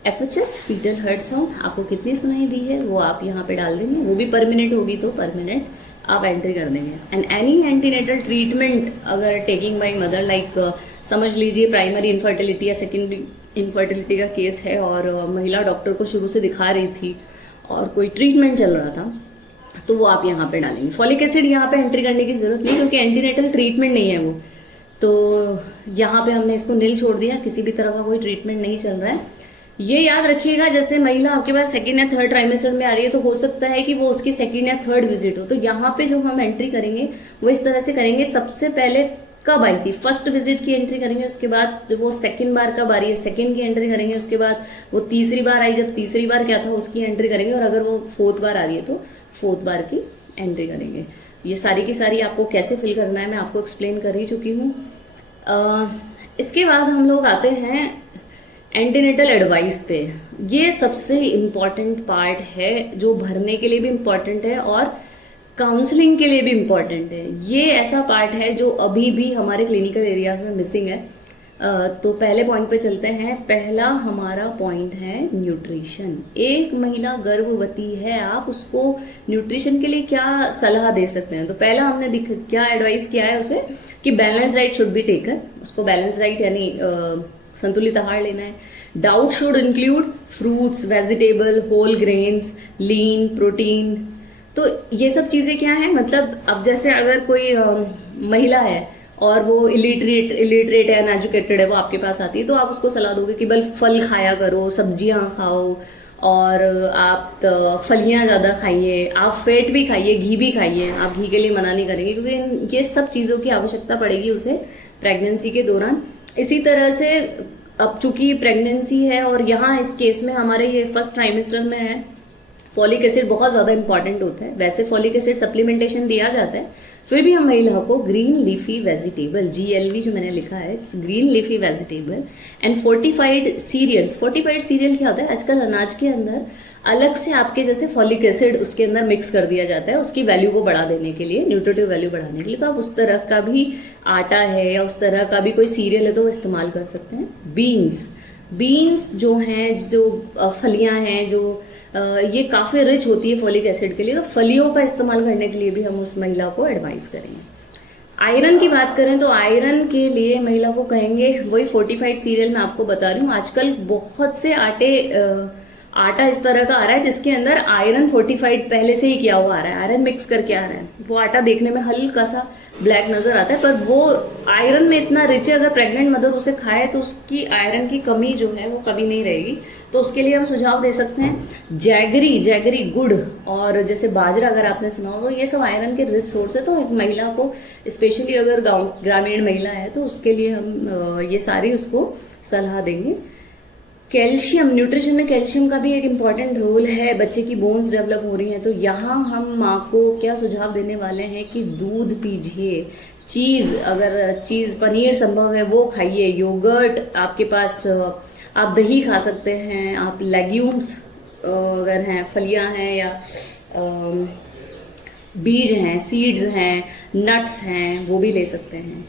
FHS फीटल हार्ट साउंड आपको कितनी सुनाई दी है वो आप यहाँ पे डाल देंगे, वो भी पर मिनट होगी तो पर मिनट आप एंट्री कर देंगे। एंड एनी एंटीनेटल ट्रीटमेंट अगर टेकिंग बाय मदर, लाइक समझ लीजिए प्राइमरी इनफर्टिलिटी या सेकेंडरी इनफर्टिलिटी का केस है और महिला डॉक्टर को शुरू से दिखा रही थी और कोई ट्रीटमेंट चल रहा था, तो वो आप यहाँ पे डालेंगे। फॉलिक एसिड यहाँ पे एंट्री करने की जरूरत नहीं, क्योंकि एंटीनेटल ट्रीटमेंट नहीं है वो, तो यहाँ पे हमने इसको नील छोड़ दिया, किसी भी तरह का कोई ट्रीटमेंट नहीं चल रहा है। ये याद रखिएगा, जैसे महिला आपके पास 2nd या 3rd ट्राइमेस्टर में आ रही है तो हो सकता है कि वो उसकी 2nd या 3rd विजिट हो, तो यहाँ पे जो हम एंट्री करेंगे वो इस तरह से करेंगे। सबसे पहले कब आई थी, 1st विजिट की एंट्री करेंगे, उसके बाद जब वो 2nd बार कब आ रही है 2nd की एंट्री करेंगे, उसके बाद वो 3री बार आई जब 3री बार क्या था उसकी एंट्री करेंगे, और अगर वो 4th बार आ रही है तो 4th बार की एंट्री करेंगे। ये सारी की सारी आपको कैसे फिल करना है मैं आपको एक्सप्लेन कर ही चुकी हूँ। इसके बाद हम लोग आते हैं एंटीनेटल एडवाइस पे। ये सबसे इम्पॉर्टेंट पार्ट है जो भरने के लिए भी इम्पॉर्टेंट है और काउंसलिंग के लिए भी इम्पॉर्टेंट है। ये ऐसा पार्ट है जो अभी भी हमारे क्लिनिकल एरियाज में मिसिंग है। तो पहले पॉइंट पे चलते हैं। पहला हमारा पॉइंट है न्यूट्रिशन। एक महिला गर्भवती है, आप उसको न्यूट्रिशन के लिए क्या सलाह दे सकते हैं? तो पहला हमने क्या एडवाइस किया है उसे कि balance diet should be taken. उसको बैलेंस डाइट यानी संतुलित आहार लेना है। Diet should include fruits, vegetable, whole grains, lean, protein. तो ये सब चीज़ें क्या है, मतलब अब जैसे अगर कोई महिला है और वो इलिटरेट है, अनएजुकेटेड है, वो आपके पास आती है तो आप उसको सलाह दोगे कि बल फल खाया करो, सब्जियां खाओ और आप फलियां ज़्यादा खाइए, आप फैट भी खाइए, घी भी खाइए। आप घी के लिए मना नहीं करेंगे क्योंकि ये सब चीज़ों की आवश्यकता पड़ेगी उसे प्रेगनेंसी के दौरान। इसी तरह से अब चूंकि प्रेगनेंसी है और यहाँ इस केस में हमारे ये फर्स्ट ट्राइमेस्टर में है, फॉलिक एसिड बहुत ज़्यादा इंपॉर्टेंट होता है। वैसे फॉलिक एसिड सप्लीमेंटेशन दिया जाता है, फिर भी हम महिला को ग्रीन लीफी वेजिटेबल, GLV जो मैंने लिखा है, green leafy vegetable and fortified cereals. Fortified cereal क्या होता है? आजकल अनाज के अंदर अलग से आपके जैसे फॉलिक एसिड उसके अंदर मिक्स कर दिया जाता है उसकी वैल्यू को बढ़ा देने के लिए, न्यूट्रिटिव वैल्यू बढ़ाने के लिए। तो आप उस तरह का भी आटा है या उस तरह का भी कोई सीरियल है तो वो इस्तेमाल कर सकते हैं। बीन्स जो हैं, जो फलियां हैं, जो ये काफ़ी रिच होती है फॉलिक एसिड के लिए, तो फलियों का इस्तेमाल करने के लिए भी हम उस महिला को एडवाइस करेंगे। आयरन की बात करें तो आयरन के लिए महिला को कहेंगे वही फोर्टिफाइड सीरियल मैं आपको बता रही हूँ। आजकल बहुत से आटा इस तरह का आ रहा है जिसके अंदर आयरन फोर्टिफाइड पहले से ही किया हुआ आ रहा है, आयरन मिक्स करके आ रहा है। वो आटा देखने में हल्का सा ब्लैक नजर आता है पर वो आयरन में इतना रिच है, अगर प्रेग्नेंट मदर उसे खाए तो उसकी आयरन की कमी जो है वो कभी नहीं रहेगी। तो उसके लिए हम सुझाव दे सकते हैं जैगरी गुड़ और जैसे बाजरा, अगर आपने सुना हो, तो ये सब आयरन के रिच सोर्स है। तो एक महिला को स्पेशली अगर ग्रामीण महिला है तो उसके लिए हम ये सारी उसको सलाह देंगे। कैल्शियम, न्यूट्रिशन में कैल्शियम का भी एक इम्पॉर्टेंट रोल है। बच्चे की बोन्स डेवलप हो रही हैं तो यहाँ हम माँ को क्या सुझाव देने वाले हैं कि दूध पीजिए, चीज़ पनीर संभव है वो खाइए, योगर्ट आपके पास, आप दही खा सकते हैं, आप लेग्यूम्स अगर हैं, फलियां हैं या बीज हैं, सीड्स हैं, नट्स हैं, वो भी ले सकते हैं।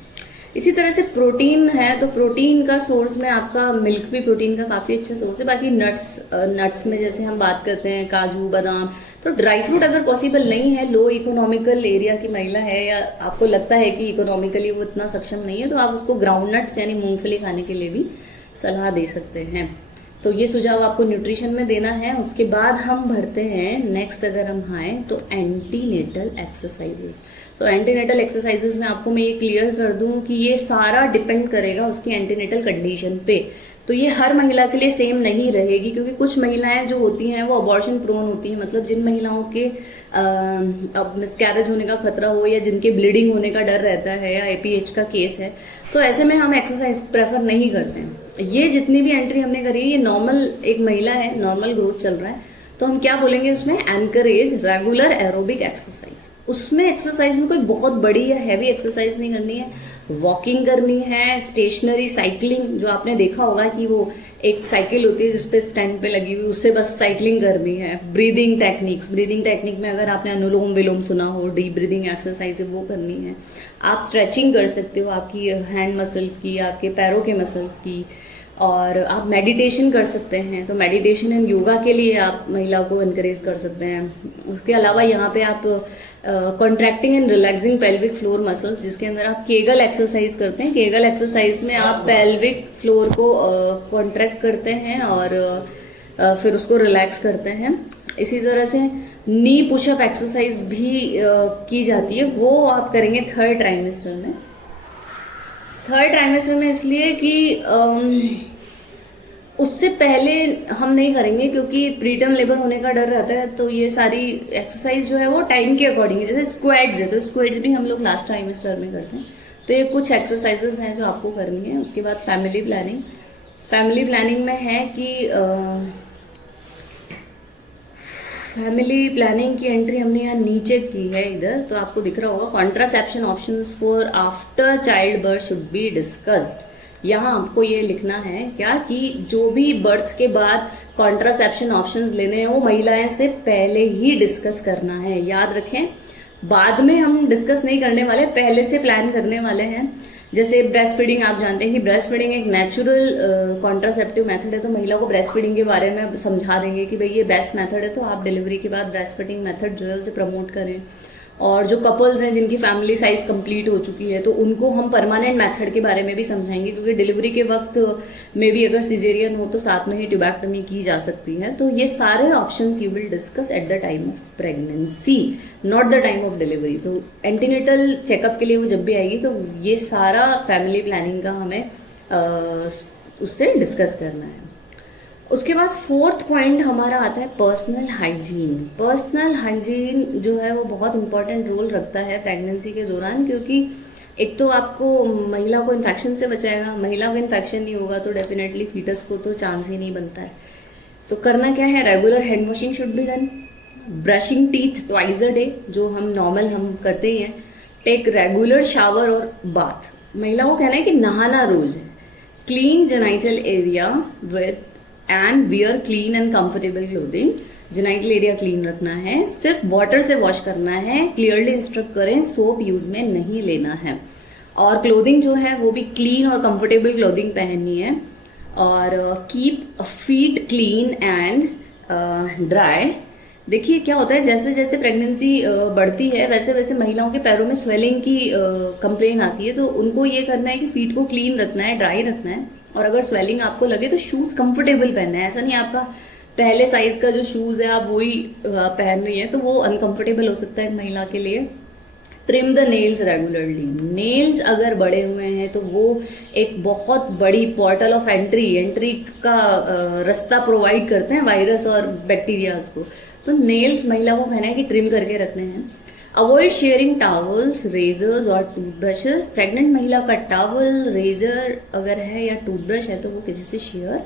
इसी तरह से प्रोटीन है तो प्रोटीन का सोर्स में आपका मिल्क भी प्रोटीन का काफ़ी अच्छा सोर्स है। बाकी नट्स में जैसे हम बात करते हैं काजू, बादाम, तो ड्राई फ्रूट अगर पॉसिबल नहीं है, लो इकोनॉमिकल एरिया की महिला है या आपको लगता है कि इकोनॉमिकली वो इतना सक्षम नहीं है तो आप उसको ग्राउंड नट्स यानी मूंगफली खाने के लिए भी सलाह दे सकते हैं। तो ये सुझाव आपको न्यूट्रिशन में देना है। उसके बाद हम भरते हैं नेक्स्ट, अगर हम आए तो एंटीनेटल एक्सरसाइजेस। तो एंटीनेटल एक्सरसाइजेस में आपको मैं ये क्लियर कर दूं कि ये सारा डिपेंड करेगा उसकी एंटीनेटल कंडीशन पे। तो ये हर महिला के लिए सेम नहीं रहेगी क्योंकि कुछ महिलाएं जो होती हैं वो अबॉर्शन प्रोन होती हैं, मतलब जिन महिलाओं के अब मिसकैरेज होने का खतरा हो या जिनके ब्लीडिंग होने का डर रहता है या APH का केस है, तो ऐसे में हम एक्सरसाइज प्रेफर नहीं करते हैं। ये जितनी भी एंट्री हमने करी है ये नॉर्मल, एक महिला है, नॉर्मल ग्रोथ चल रहा है, तो हम क्या बोलेंगे उसमें, एनकरेज रेगुलर एरोबिक एक्सरसाइज। उसमें एक्सरसाइज में कोई बहुत बड़ी या हैवी एक्सरसाइज नहीं करनी है, वॉकिंग करनी है, स्टेशनरी साइकिलिंग, जो आपने देखा होगा कि वो एक साइकिल होती है जिसपे स्टैंड पे लगी हुई, उससे बस साइकिलिंग करनी है। ब्रीदिंग टेक्निक में अगर आपने अनुलोम विलोम सुना हो, डीप ब्रीदिंग एक्सरसाइज है वो करनी है। आप स्ट्रेचिंग कर सकते हो आपकी हैंड मसल्स की, आपके पैरों के मसल्स की, और आप मेडिटेशन कर सकते हैं। तो मेडिटेशन एंड योगा के लिए आप महिला को इनकरेज कर सकते हैं। उसके अलावा यहाँ पे आप contracting and relaxing pelvic floor muscles, जिसके अंदर आप केगल एक्सरसाइज करते हैं। केगल एक्सरसाइज में आप पेल्विक फ्लोर को कॉन्ट्रैक्ट करते हैं और फिर उसको रिलैक्स करते हैं। इसी तरह से नी पुशअप एक्सरसाइज भी की जाती है, वो आप करेंगे थर्ड ट्राइमेस्टर में। थर्ड ट्राइमेस्टर में इसलिए कि उससे पहले हम नहीं करेंगे क्योंकि प्रीटर्म लेबर होने का डर रहता है। तो ये सारी एक्सरसाइज जो है वो टाइम के अकॉर्डिंग है। जैसे स्क्वाड्स है तो स्क्वाड्स भी हम लोग लास्ट ट्राइमेस्टर में करते हैं। तो ये कुछ एक्सरसाइजेस हैं जो आपको करनी है। उसके बाद फैमिली प्लानिंग में है कि फैमिली प्लानिंग की एंट्री हमने यहाँ नीचे की है इधर, तो आपको दिख रहा होगा contraception options for after child birth should be discussed. यहाँ आपको ये लिखना है क्या कि जो भी बर्थ के बाद कॉन्ट्रासेप्शन ऑप्शंस लेने हैं वो महिलाएं से पहले ही डिस्कस करना है। याद रखें, बाद में हम डिस्कस नहीं करने वाले, पहले से प्लान करने वाले हैं। जैसे ब्रेस्ट फीडिंग, आप जानते हैं कि ब्रेस्ट फीडिंग एक नेचुरल कॉन्ट्रासेप्टिव मेथड है, तो महिला को ब्रेस्ट फीडिंग के बारे में समझा देंगे कि भाई ये बेस्ट मेथड है, तो आप डिलीवरी के बाद ब्रेस्ट फीडिंग मेथड जो है उसे प्रमोट करें। और जो कपल्स हैं जिनकी फैमिली साइज कंप्लीट हो चुकी है तो उनको हम परमानेंट मेथड के बारे में भी समझाएंगे, क्योंकि डिलीवरी के वक्त में भी अगर सिजेरियन हो तो साथ में ही ट्यूबैक्टमी की जा सकती है। तो ये सारे options you will discuss at the time of pregnancy, not the time of delivery. तो एंटीनेटल चेकअप के लिए वो जब भी आएगी तो ये सारा फैमिली प्लानिंग का हमें उससे डिस्कस करना है। उसके बाद फोर्थ पॉइंट हमारा आता है पर्सनल हाइजीन। पर्सनल हाइजीन जो है वो बहुत इंपॉर्टेंट रोल रखता है प्रेगनेंसी के दौरान, क्योंकि एक तो आपको महिला को इन्फेक्शन से बचाएगा, महिला को इन्फेक्शन नहीं होगा तो डेफिनेटली फीटस को तो चांस ही नहीं बनता है। तो करना क्या है, regular hand washing should be done, brushing teeth twice a day जो हम नॉर्मल हम करते ही हैं, टेक रेगुलर शावर और बाथ। महिला को कहना है कि नहाना रोज है, clean genital area with and wear clean and comfortable clothing. Genital area clean रखना है, सिर्फ वाटर से वॉश करना है, क्लियरली इंस्ट्रक्ट करें, सोप यूज में नहीं लेना है। और क्लोथिंग जो है वो भी क्लीन और कंफर्टेबल क्लोथिंग पहननी है। और keep feet clean and dry. देखिए क्या होता है, जैसे जैसे प्रेगनेंसी बढ़ती है वैसे वैसे महिलाओं के पैरों में स्वेलिंग की कंप्लेन आती है, तो उनको ये करना है कि फीट को क्लीन रखना है, ड्राई रखना है। और अगर स्वेलिंग आपको लगे तो शूज कंफर्टेबल पहनना है। ऐसा नहीं आपका पहले साइज का जो शूज है आप वही पहन रही है तो वो अनकंफर्टेबल हो सकता है महिला के लिए। Trim the nails regularly. Nails अगर बड़े हुए हैं तो वो एक बहुत बड़ी पोर्टल ऑफ एंट्री का रास्ता प्रोवाइड करते हैं वायरस और बैक्टीरियाज को। तो नेल्स महिला को कहना है कि ट्रिम करके रखने हैं। अवॉइड शेयरिंग टावल्स, रेजर्स और टूथब्रशेस। प्रेग्नेंट महिला का टावल, रेजर अगर है या टूथब्रश है तो वो किसी से शेयर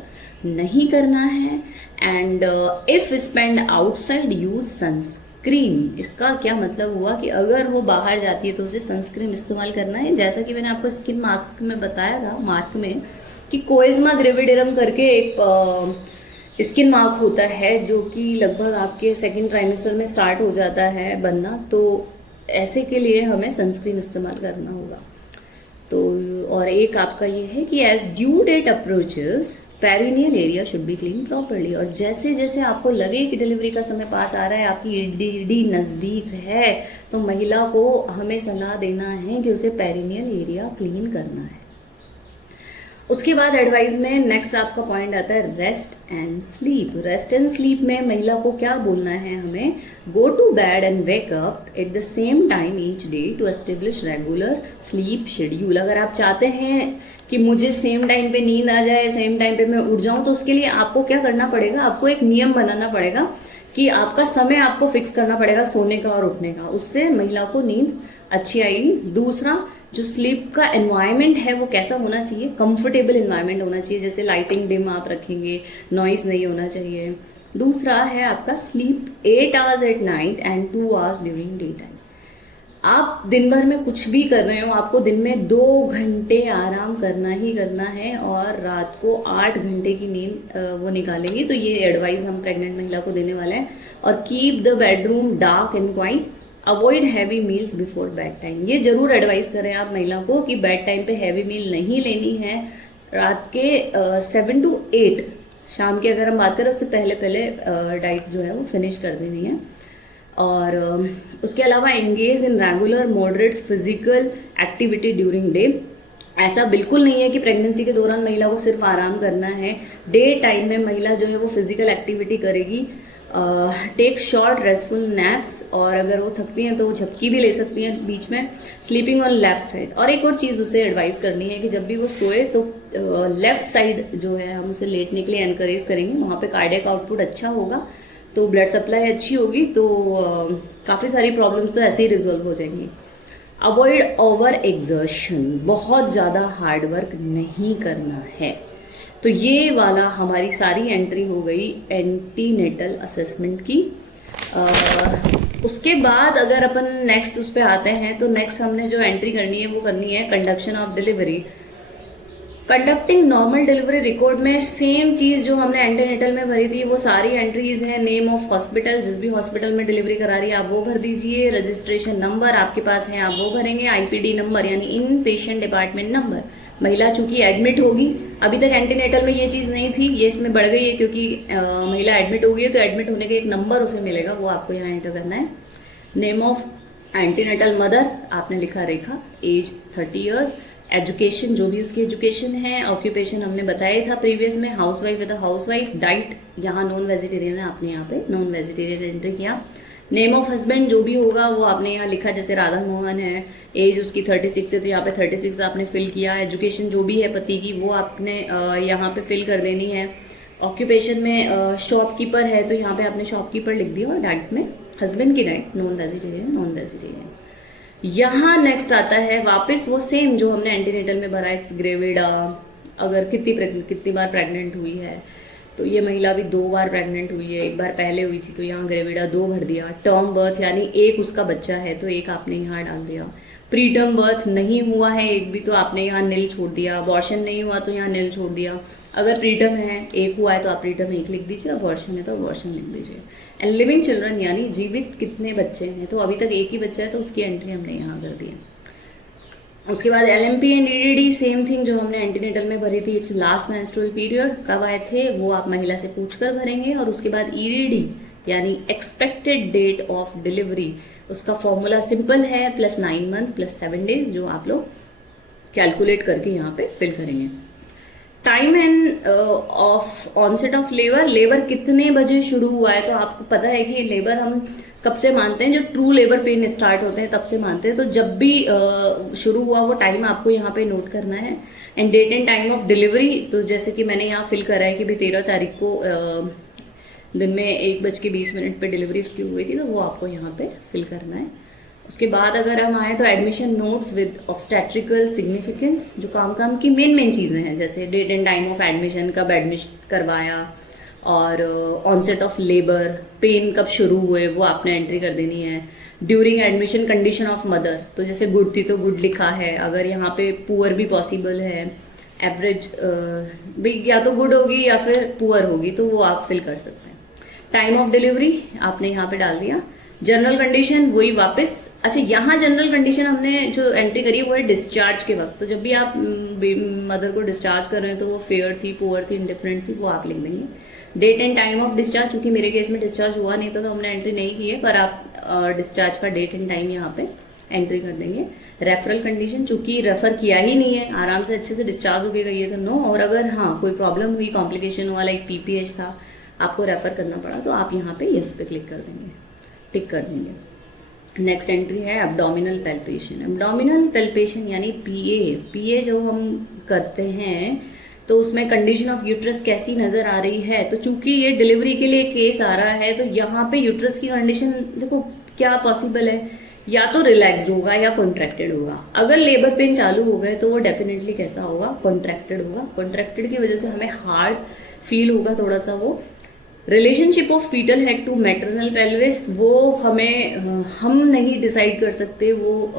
नहीं करना है। And if spend outside use sunscreen. इसका क्या मतलब हुआ कि अगर वो बाहर जाती है तो उसे सनस्क्रीन इस्तेमाल करना है। जैसा कि मैंने आपको स्किन मास्क में बताया था, मार्क में, कि कोएज्मा ग्रेविडेरम करके एक स्किन मार्क होता है जो कि लगभग आपके सेकेंड ट्राइमेस्टर में स्टार्ट हो जाता है बनना, तो ऐसे के लिए हमें सनस्क्रीन इस्तेमाल करना होगा। तो और एक आपका ये है कि as due date approaches perineal area should be clean properly. और जैसे जैसे आपको लगे कि डिलीवरी का समय पास आ रहा है, आपकी ईडी नज़दीक है, तो महिला को हमें सलाह देना है कि उसे पेरिनियल एरिया क्लीन करना है। उसके बाद एडवाइस में नेक्स्ट आपका पॉइंट आता है rest and sleep. Rest and sleep में महिला को क्या बोलना है हमें, go to bed and wake up at the same time each day to establish regular sleep schedule. अगर आप चाहते हैं कि मुझे सेम टाइम पे नींद आ जाए, सेम टाइम पे मैं उठ जाऊं, तो उसके लिए आपको क्या करना पड़ेगा, आपको एक नियम बनाना पड़ेगा कि आपका समय आपको फिक्स करना पड़ेगा सोने का और उठने का। उससे महिला को नींद अच्छी आएगी। दूसरा, जो स्लीप का एनवायरनमेंट है वो कैसा होना चाहिए, कंफर्टेबल एनवायरनमेंट होना चाहिए, जैसे लाइटिंग डिम आप रखेंगे, नॉइज नहीं होना चाहिए। दूसरा है आपका sleep 8 hours at night and 2 hours during day time. आप दिन भर में कुछ भी कर रहे हो, आपको दिन में 2 घंटे आराम करना ही करना है और रात को 8 घंटे की नींद वो निकालेंगी। तो ये एडवाइस हम प्रेग्नेंट महिला को देने वाले हैं। और keep the bedroom dark and quite. Avoid heavy meals before bed time. ये जरूर एडवाइस करें आप महिला को कि बेड टाइम पे हैवी मील नहीं लेनी है। रात के 7 to 8 शाम की अगर हम बात करें उससे पहले डाइट जो है वो फिनिश कर देनी है। और उसके अलावा engage in regular moderate physical activity during day. ऐसा बिल्कुल नहीं है कि प्रेगनेंसी के दौरान महिला को सिर्फ आराम करना है। डे टाइम में महिला जो है वो फिजिकल एक्टिविटी करेगी। टेक शॉर्ट रेस्टफुल नैप्स, और अगर वो थकती हैं तो वो झपकी भी ले सकती हैं बीच में। Sleeping on left side. और एक और चीज़ उसे एडवाइस करनी है कि जब भी वो सोए तो लेफ्ट साइड जो है हम उसे लेटने के लिए एनकरेज करेंगे, वहाँ पे कार्डियक आउटपुट अच्छा होगा, तो ब्लड सप्लाई अच्छी होगी, तो काफ़ी सारी प्रॉब्लम्स तो ऐसे ही रिजॉल्व हो जाएंगी। Avoid over exertion. बहुत ज़्यादा हार्डवर्क नहीं करना है। तो ये वाला हमारी सारी एंट्री हो गई एंटीनेटल असेसमेंट की। उसके बाद अगर अपन नेक्स्ट उस पर आते हैं तो नेक्स्ट हमने जो एंट्री करनी है वो करनी है conduction of delivery. Conducting normal delivery record में सेम चीज जो हमने एंटीनेटल में भरी थी वो सारी एंट्रीज हैं। नेम ऑफ हॉस्पिटल, जिस भी हॉस्पिटल में डिलीवरी करा रही है आप वो भर दीजिए। रजिस्ट्रेशन नंबर आपके पास है आप वो भरेंगे। आईपीडी नंबर यानी इन पेशेंट डिपार्टमेंट नंबर। महिला चूंकि एडमिट होगी, अभी तक एंटीनेटल में ये चीज़ नहीं थी, ये इसमें बढ़ गई है क्योंकि महिला एडमिट हो गई है तो एडमिट होने का एक नंबर उसे मिलेगा, वो आपको यहाँ एंटर करना है। नेम ऑफ एंटीनेटल मदर आपने लिखा रेखा, एज 30 ईयर्स। एजुकेशन जो भी उसकी एजुकेशन है। ऑक्यूपेशन हमने बताया था प्रीवियस में, हाउसवाइफ है तो हाउसवाइफ। डाइट यहाँ नॉन वेजिटेरियन है, आपने यहाँ पे नॉन वेजिटेरियन एंट्री किया। नेम ऑफ हस्बैंड जो भी होगा वो आपने यहाँ लिखा, जैसे राधा मोहन है, एज उसकी 36 है तो यहाँ पे 36 आपने फिल किया। एजुकेशन जो भी है पति की वो आपने यहाँ पे फिल कर देनी है। ऑक्यूपेशन में शॉपकीपर है तो यहाँ पे आपने शॉपकीपर लिख दिया। और डाइट में हस्बैंड की डाइट नॉन वेजिटेरियन। यहाँ नेक्स्ट आता है वापस वो सेम जो हमने एंटीनेटल में भरा, इट्स ग्रेविडा। अगर कितनी बार प्रेग्नेंट हुई है तो ये महिला भी 2 बार प्रेग्नेंट हुई है, 1 बार पहले हुई थी तो यहाँ ग्रेविडा 2 भर दिया। टर्म बर्थ यानी एक उसका बच्चा है तो एक आपने यहाँ डाल दिया। प्री टर्म बर्थ नहीं हुआ है एक भी तो आपने यहाँ नील छोड़ दिया। अबॉर्शन नहीं हुआ तो यहाँ नील छोड़ दिया। अगर प्री टर्म है, एक हुआ है तो आप प्री टर्म 1 लिख दीजिए, अबॉर्शन है तो अबॉर्शन लिख दीजिए। एंड लिविंग चिल्ड्रन यानी जीवित कितने बच्चे हैं, तो अभी तक एक ही बच्चा है तो उसकी एंट्री हमने यहाँ कर दी है। उसके बाद LMP and EDD same thing जो हमने एंटीनेटल में भरी थी, इट्स लास्ट मेंस्ट्रुअल पीरियड, कब आए थे वो आप महिला से पूछकर भरेंगे। और उसके बाद EDD यानी एक्सपेक्टेड डेट ऑफ डिलीवरी, उसका फॉर्मूला सिंपल है, +9 मंथ +7 डेज, जो आप लोग कैलकुलेट करके यहाँ पे फिल करेंगे। Time and of onset of labour, labour कितने बजे शुरू हुआ है, तो आपको पता है कि लेबर हम कब से मानते हैं, जो ट्रू लेबर पेन स्टार्ट होते हैं तब से मानते हैं। तो जब भी शुरू हुआ वो टाइम आपको यहाँ पे नोट करना है। And date and time of delivery, तो जैसे कि मैंने यहाँ फिल करा है कि भाई 13 तारीख को दिन में 1:20 पे डिलीवरी उसकी हुई थी, तो वो आपको यहाँ पे फिल करना है। उसके बाद अगर हम आए तो admission notes with obstetrical significance, जो काम की मेन चीज़ें हैं, जैसे date and time of admission, कब एडमिशन करवाया, और ऑनसेट ऑफ लेबर, पेन कब शुरू हुए वो आपने एंट्री कर देनी है। During admission condition of mother, तो जैसे गुड थी तो गुड लिखा है, अगर यहाँ पे पुअर भी पॉसिबल है, एवरेज भी या तो गुड होगी या फिर पुअर होगी तो वो आप फिल कर सकते हैं। टाइम ऑफ डिलीवरी आपने यहाँ पे डाल दिया। जनरल कंडीशन वही वापस, अच्छा यहाँ जनरल कंडीशन हमने जो एंट्री करी है वो है डिस्चार्ज के वक्त, तो जब भी आप मदर को डिस्चार्ज कर रहे हैं तो वो फेयर थी, पुअर थी, इंडिफरेंट थी, वो आप लिख देंगे। Date and time of discharge, चूंकि मेरे केस में डिस्चार्ज हुआ नहीं था तो हमने एंट्री नहीं की है, पर आप डिस्चार्ज का डेट एंड टाइम यहाँ पे एंट्री कर देंगे। रेफरल कंडीशन, चूंकि रेफर किया ही नहीं है, आराम से अच्छे से डिस्चार्ज हो गई है तो नो, और अगर हाँ कोई प्रॉब्लम हुई, कॉम्प्लिकेशन हुआ, लाइक PPH था, आपको रेफर करना पड़ा, तो आप यहाँ पे यस पे क्लिक कर देंगे, टिक कर देंगे। नेक्स्ट एंट्री है एब्डोमिनल पैल्पेशन। एब्डोमिनल पैल्पेशन यानी PA जो हम करते हैं तो उसमें कंडीशन ऑफ यूट्रस कैसी नजर आ रही है, तो चूंकि ये डिलीवरी के लिए केस आ रहा है तो यहाँ पे यूट्रस की कंडीशन देखो क्या पॉसिबल है, या तो रिलैक्स्ड होगा या कॉन्ट्रैक्टेड होगा। अगर लेबर पेन चालू हो गए तो वो डेफिनेटली कैसा होगा, कॉन्ट्रैक्टेड होगा। कॉन्ट्रैक्टेड की वजह से हमें हार्ड फील होगा थोड़ा सा वो। Relationship of fetal head to maternal pelvis, वो हमें हम नहीं डिसाइड कर सकते, वो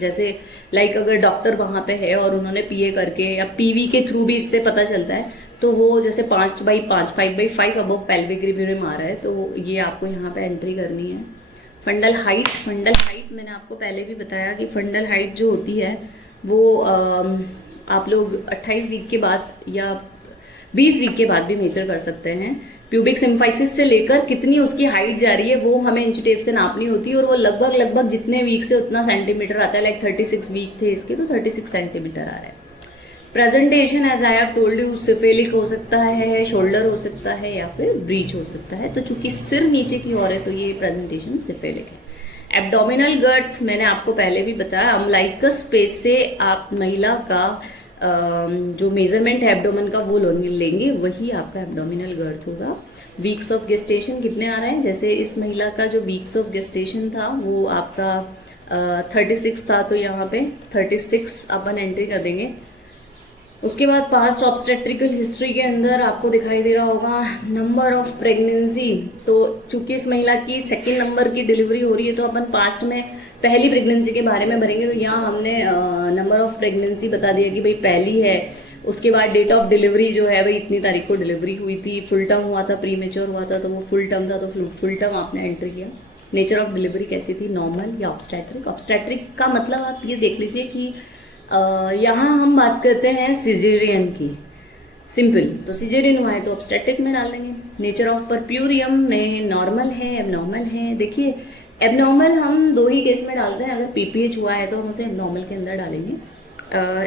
जैसे लाइक अगर डॉक्टर वहाँ पे है और उन्होंने PA करके या PV के थ्रू भी इससे पता चलता है, तो वो जैसे 5/5 5/5 अबव पेल्विक रिव्यूम आ रहा है तो ये आपको यहाँ पे एंट्री करनी है। फंडल हाइट, मैंने आपको पहले भी बताया कि फंडल हाइट जो होती है वो आप लोग 28 वीक के बाद या 20 वीक के बाद भी मेजर कर सकते हैं। प्यूबिक सिम्फाइसिस से लेकर कितनी उसकी हाइट जा रही है वो हमें इंच टेप से नापनी होती है, और वो लगभग जितने वीक से उतना सेंटीमीटर आता है। लाइक 36 वीक थे इसके तो 36 सेंटीमीटर आ रहा है। Presentation as I have told you, cephalic हो सकता है, शोल्डर हो सकता है, या फिर ब्रीच हो सकता है। तो चूंकि सिर नीचे की ओर है तो ये प्रेजेंटेशन सिफेलिक है। एब्डोमिनल गर्थ मैंने आपको पहले भी बताया, अम्लाइकस स्पेस से आप महिला का जो मेजरमेंट है एब्डोमेन का वो लेंगे, वही आपका एब्डोमिनल गर्थ होगा। वीक्स ऑफ गेस्टेशन कितने आ रहे हैं, जैसे इस महिला का जो वीक्स ऑफ गेस्टेशन था वो आपका 36 था, तो यहाँ पे 36 अपन एंट्री कर देंगे। उसके बाद पास्ट ऑब्स्टेट्रिकल हिस्ट्री के अंदर आपको दिखाई दे रहा होगा नंबर ऑफ प्रेगनेंसी। तो चूंकि इस महिला की सेकंड नंबर की डिलीवरी हो रही है तो अपन पास्ट में पहली प्रेगनेंसी के बारे में भरेंगे। तो यहाँ हमने नंबर ऑफ प्रेगनेंसी बता दिया कि भाई पहली है। उसके बाद डेट ऑफ डिलीवरी जो है भाई इतनी तारीख को डिलीवरी हुई थी, फुल टर्म हुआ था, प्री मेच्योर हुआ था तो वो फुल टर्म था, तो फुल टर्म आपने एंट्री किया। नेचर ऑफ डिलीवरी कैसी थी, नॉर्मल या ऑब्स्टेट्रिक। ऑब्स्टेट्रिक का मतलब आप ये देख लीजिए कि यहाँ हम बात करते हैं सिजेरियन की, सिंपल। तो सिजेरियन हुआ है तो ऑब्स्टेट्रिक में डाल देंगे। नेचर ऑफ परप्यूरियम में नॉर्मल है, एबनॉर्मल है। देखिए एबनॉर्मल हम दो ही केस में डालते हैं, अगर पीपीएच हुआ है तो हम उसे एबनॉर्मल के अंदर डालेंगे।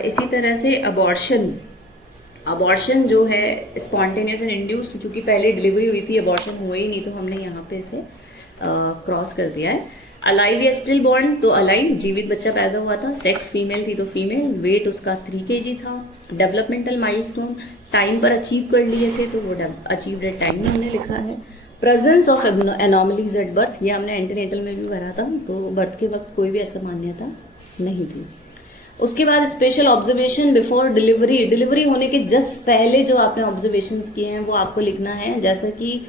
इसी तरह से अबॉर्शन जो है स्पॉन्टेनियस एंड इंड्यूस, चूँकि पहले डिलीवरी हुई थी, अबॉर्शन हुआ ही नहीं तो हमने यहाँ पे इसे क्रॉस कर दिया है। अलाइव या स्टिल बॉर्न, तो अलाइव जीवित बच्चा पैदा हुआ था, सेक्स फीमेल थी तो फीमेल, वेट उसका 3 kg था। डेवलपमेंटल माइलस्टोन टाइम पर अचीव कर लिए थे तो वो अचीव्ड एट टाइम में हमने लिखा है। Presence of anomalies at birth, ये हमने एंटीनेटल में भी भरा था, तो बर्थ के वक्त कोई भी असामान्यता नहीं थी। उसके बाद special observation before delivery, delivery होने के जस्ट पहले जो आपने ऑब्जर्वेशंस किए हैं वो आपको लिखना है। जैसा कि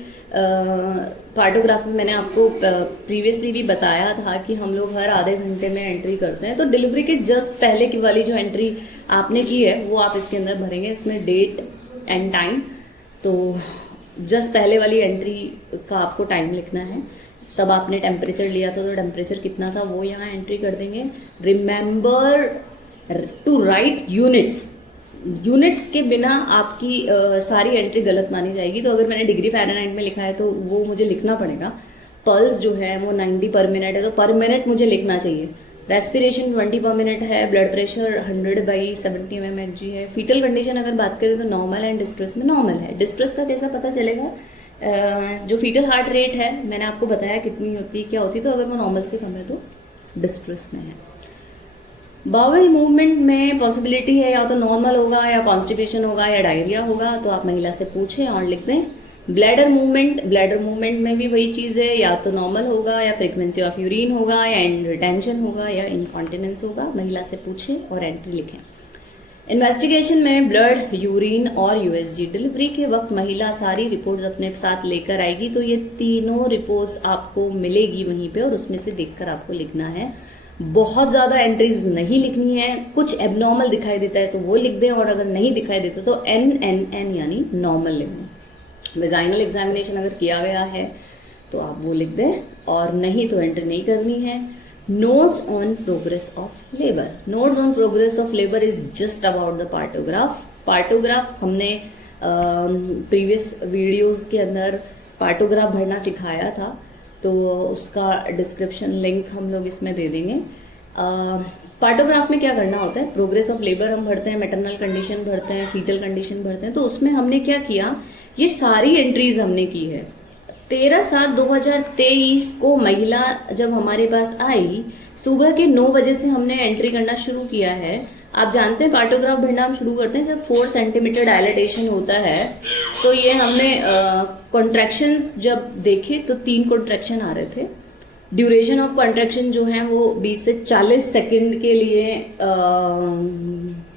पार्टोग्राफ में मैंने आपको प्रीवियसली भी बताया था कि हम लोग हर आधे घंटे में एंट्री करते हैं, तो डिलीवरी के जस्ट पहले की वाली जो एंट्री आपने की है वो आप इसके अंदर भरेंगे। इसमें डेट एंड टाइम, तो जस्ट पहले वाली एंट्री का आपको टाइम लिखना है। तब आपने टेम्परेचर लिया था तो टेम्परेचर कितना था वो यहाँ एंट्री कर देंगे। Remember to write units, units के बिना आपकी सारी एंट्री गलत मानी जाएगी। तो अगर मैंने डिग्री फ़ारेनहाइट में लिखा है तो वो मुझे लिखना पड़ेगा। पल्स जो है वो 90 पर मिनट है तो पर मिनट मुझे लिखना चाहिए। रेस्पिरेशन 20 पर मिनट है। ब्लड प्रेशर 100/70 mmHg है। फीटल कंडीशन अगर बात करें तो नॉर्मल एंड डिस्ट्रेस में नॉर्मल है। डिस्ट्रेस का कैसा पता चलेगा, जो फीटल हार्ट रेट है मैंने आपको बताया कितनी होती है क्या होती है, तो अगर वो नॉर्मल से कम है तो डिस्ट्रेस में है। बाउल मूवमेंट में पॉसिबिलिटी है या तो नॉर्मल होगा या कॉन्स्टिपेशन होगा या डायरिया होगा, तो आप महिला से पूछें और लिख दें। ब्लैडर मूवमेंट में भी वही चीज़ है, या तो नॉर्मल होगा या फ्रीक्वेंसी ऑफ यूरिन होगा या रिटेंशन होगा या इनकॉन्टिनेंस होगा। महिला से पूछें और एंट्री लिखें। इन्वेस्टिगेशन में ब्लड, यूरिन और यूएसजी। डिलीवरी के वक्त महिला सारी रिपोर्ट्स अपने साथ लेकर आएगी, तो ये तीनों रिपोर्ट्स आपको मिलेगी वहीं पे और उसमें से देखकर आपको लिखना है। बहुत ज़्यादा एंट्रीज नहीं लिखनी है। कुछ एबनॉर्मल दिखाई देता है तो वो लिख दें, और अगर नहीं दिखाई देता तो NNN यानी नॉर्मल लिख दें। वेजाइनल एग्जामिनेशन अगर किया गया है तो आप वो लिख दें, और नहीं तो एंट्री नहीं करनी है। Notes on progress of labour, notes on progress of labour is just about the partograph हमने प्रीवियस वीडियोस के अंदर पार्टोग्राफ भरना सिखाया था, तो उसका डिस्क्रिप्शन लिंक हम लोग इसमें दे देंगे। पार्टोग्राफ में क्या करना होता है, प्रोग्रेस ऑफ लेबर हम भरते हैं, मैटरनल कंडीशन भरते हैं, फीटल कंडीशन भरते हैं। तो उसमें हमने क्या किया, ये सारी एंट्रीज हमने की है। 13/7/2023 को महिला जब हमारे पास आई, सुबह के 9 बजे से हमने एंट्री करना शुरू किया है। आप जानते हैं पार्टोग्राफ भरना हम शुरू करते हैं जब 4 सेंटीमीटर डायलेटेशन होता है। तो ये हमने कॉन्ट्रैक्शंस जब देखे तो 3 कॉन्ट्रैक्शन आ रहे थे। ड्यूरेशन ऑफ कॉन्ट्रैक्शन जो है वो 20 से 40 सेकेंड के लिए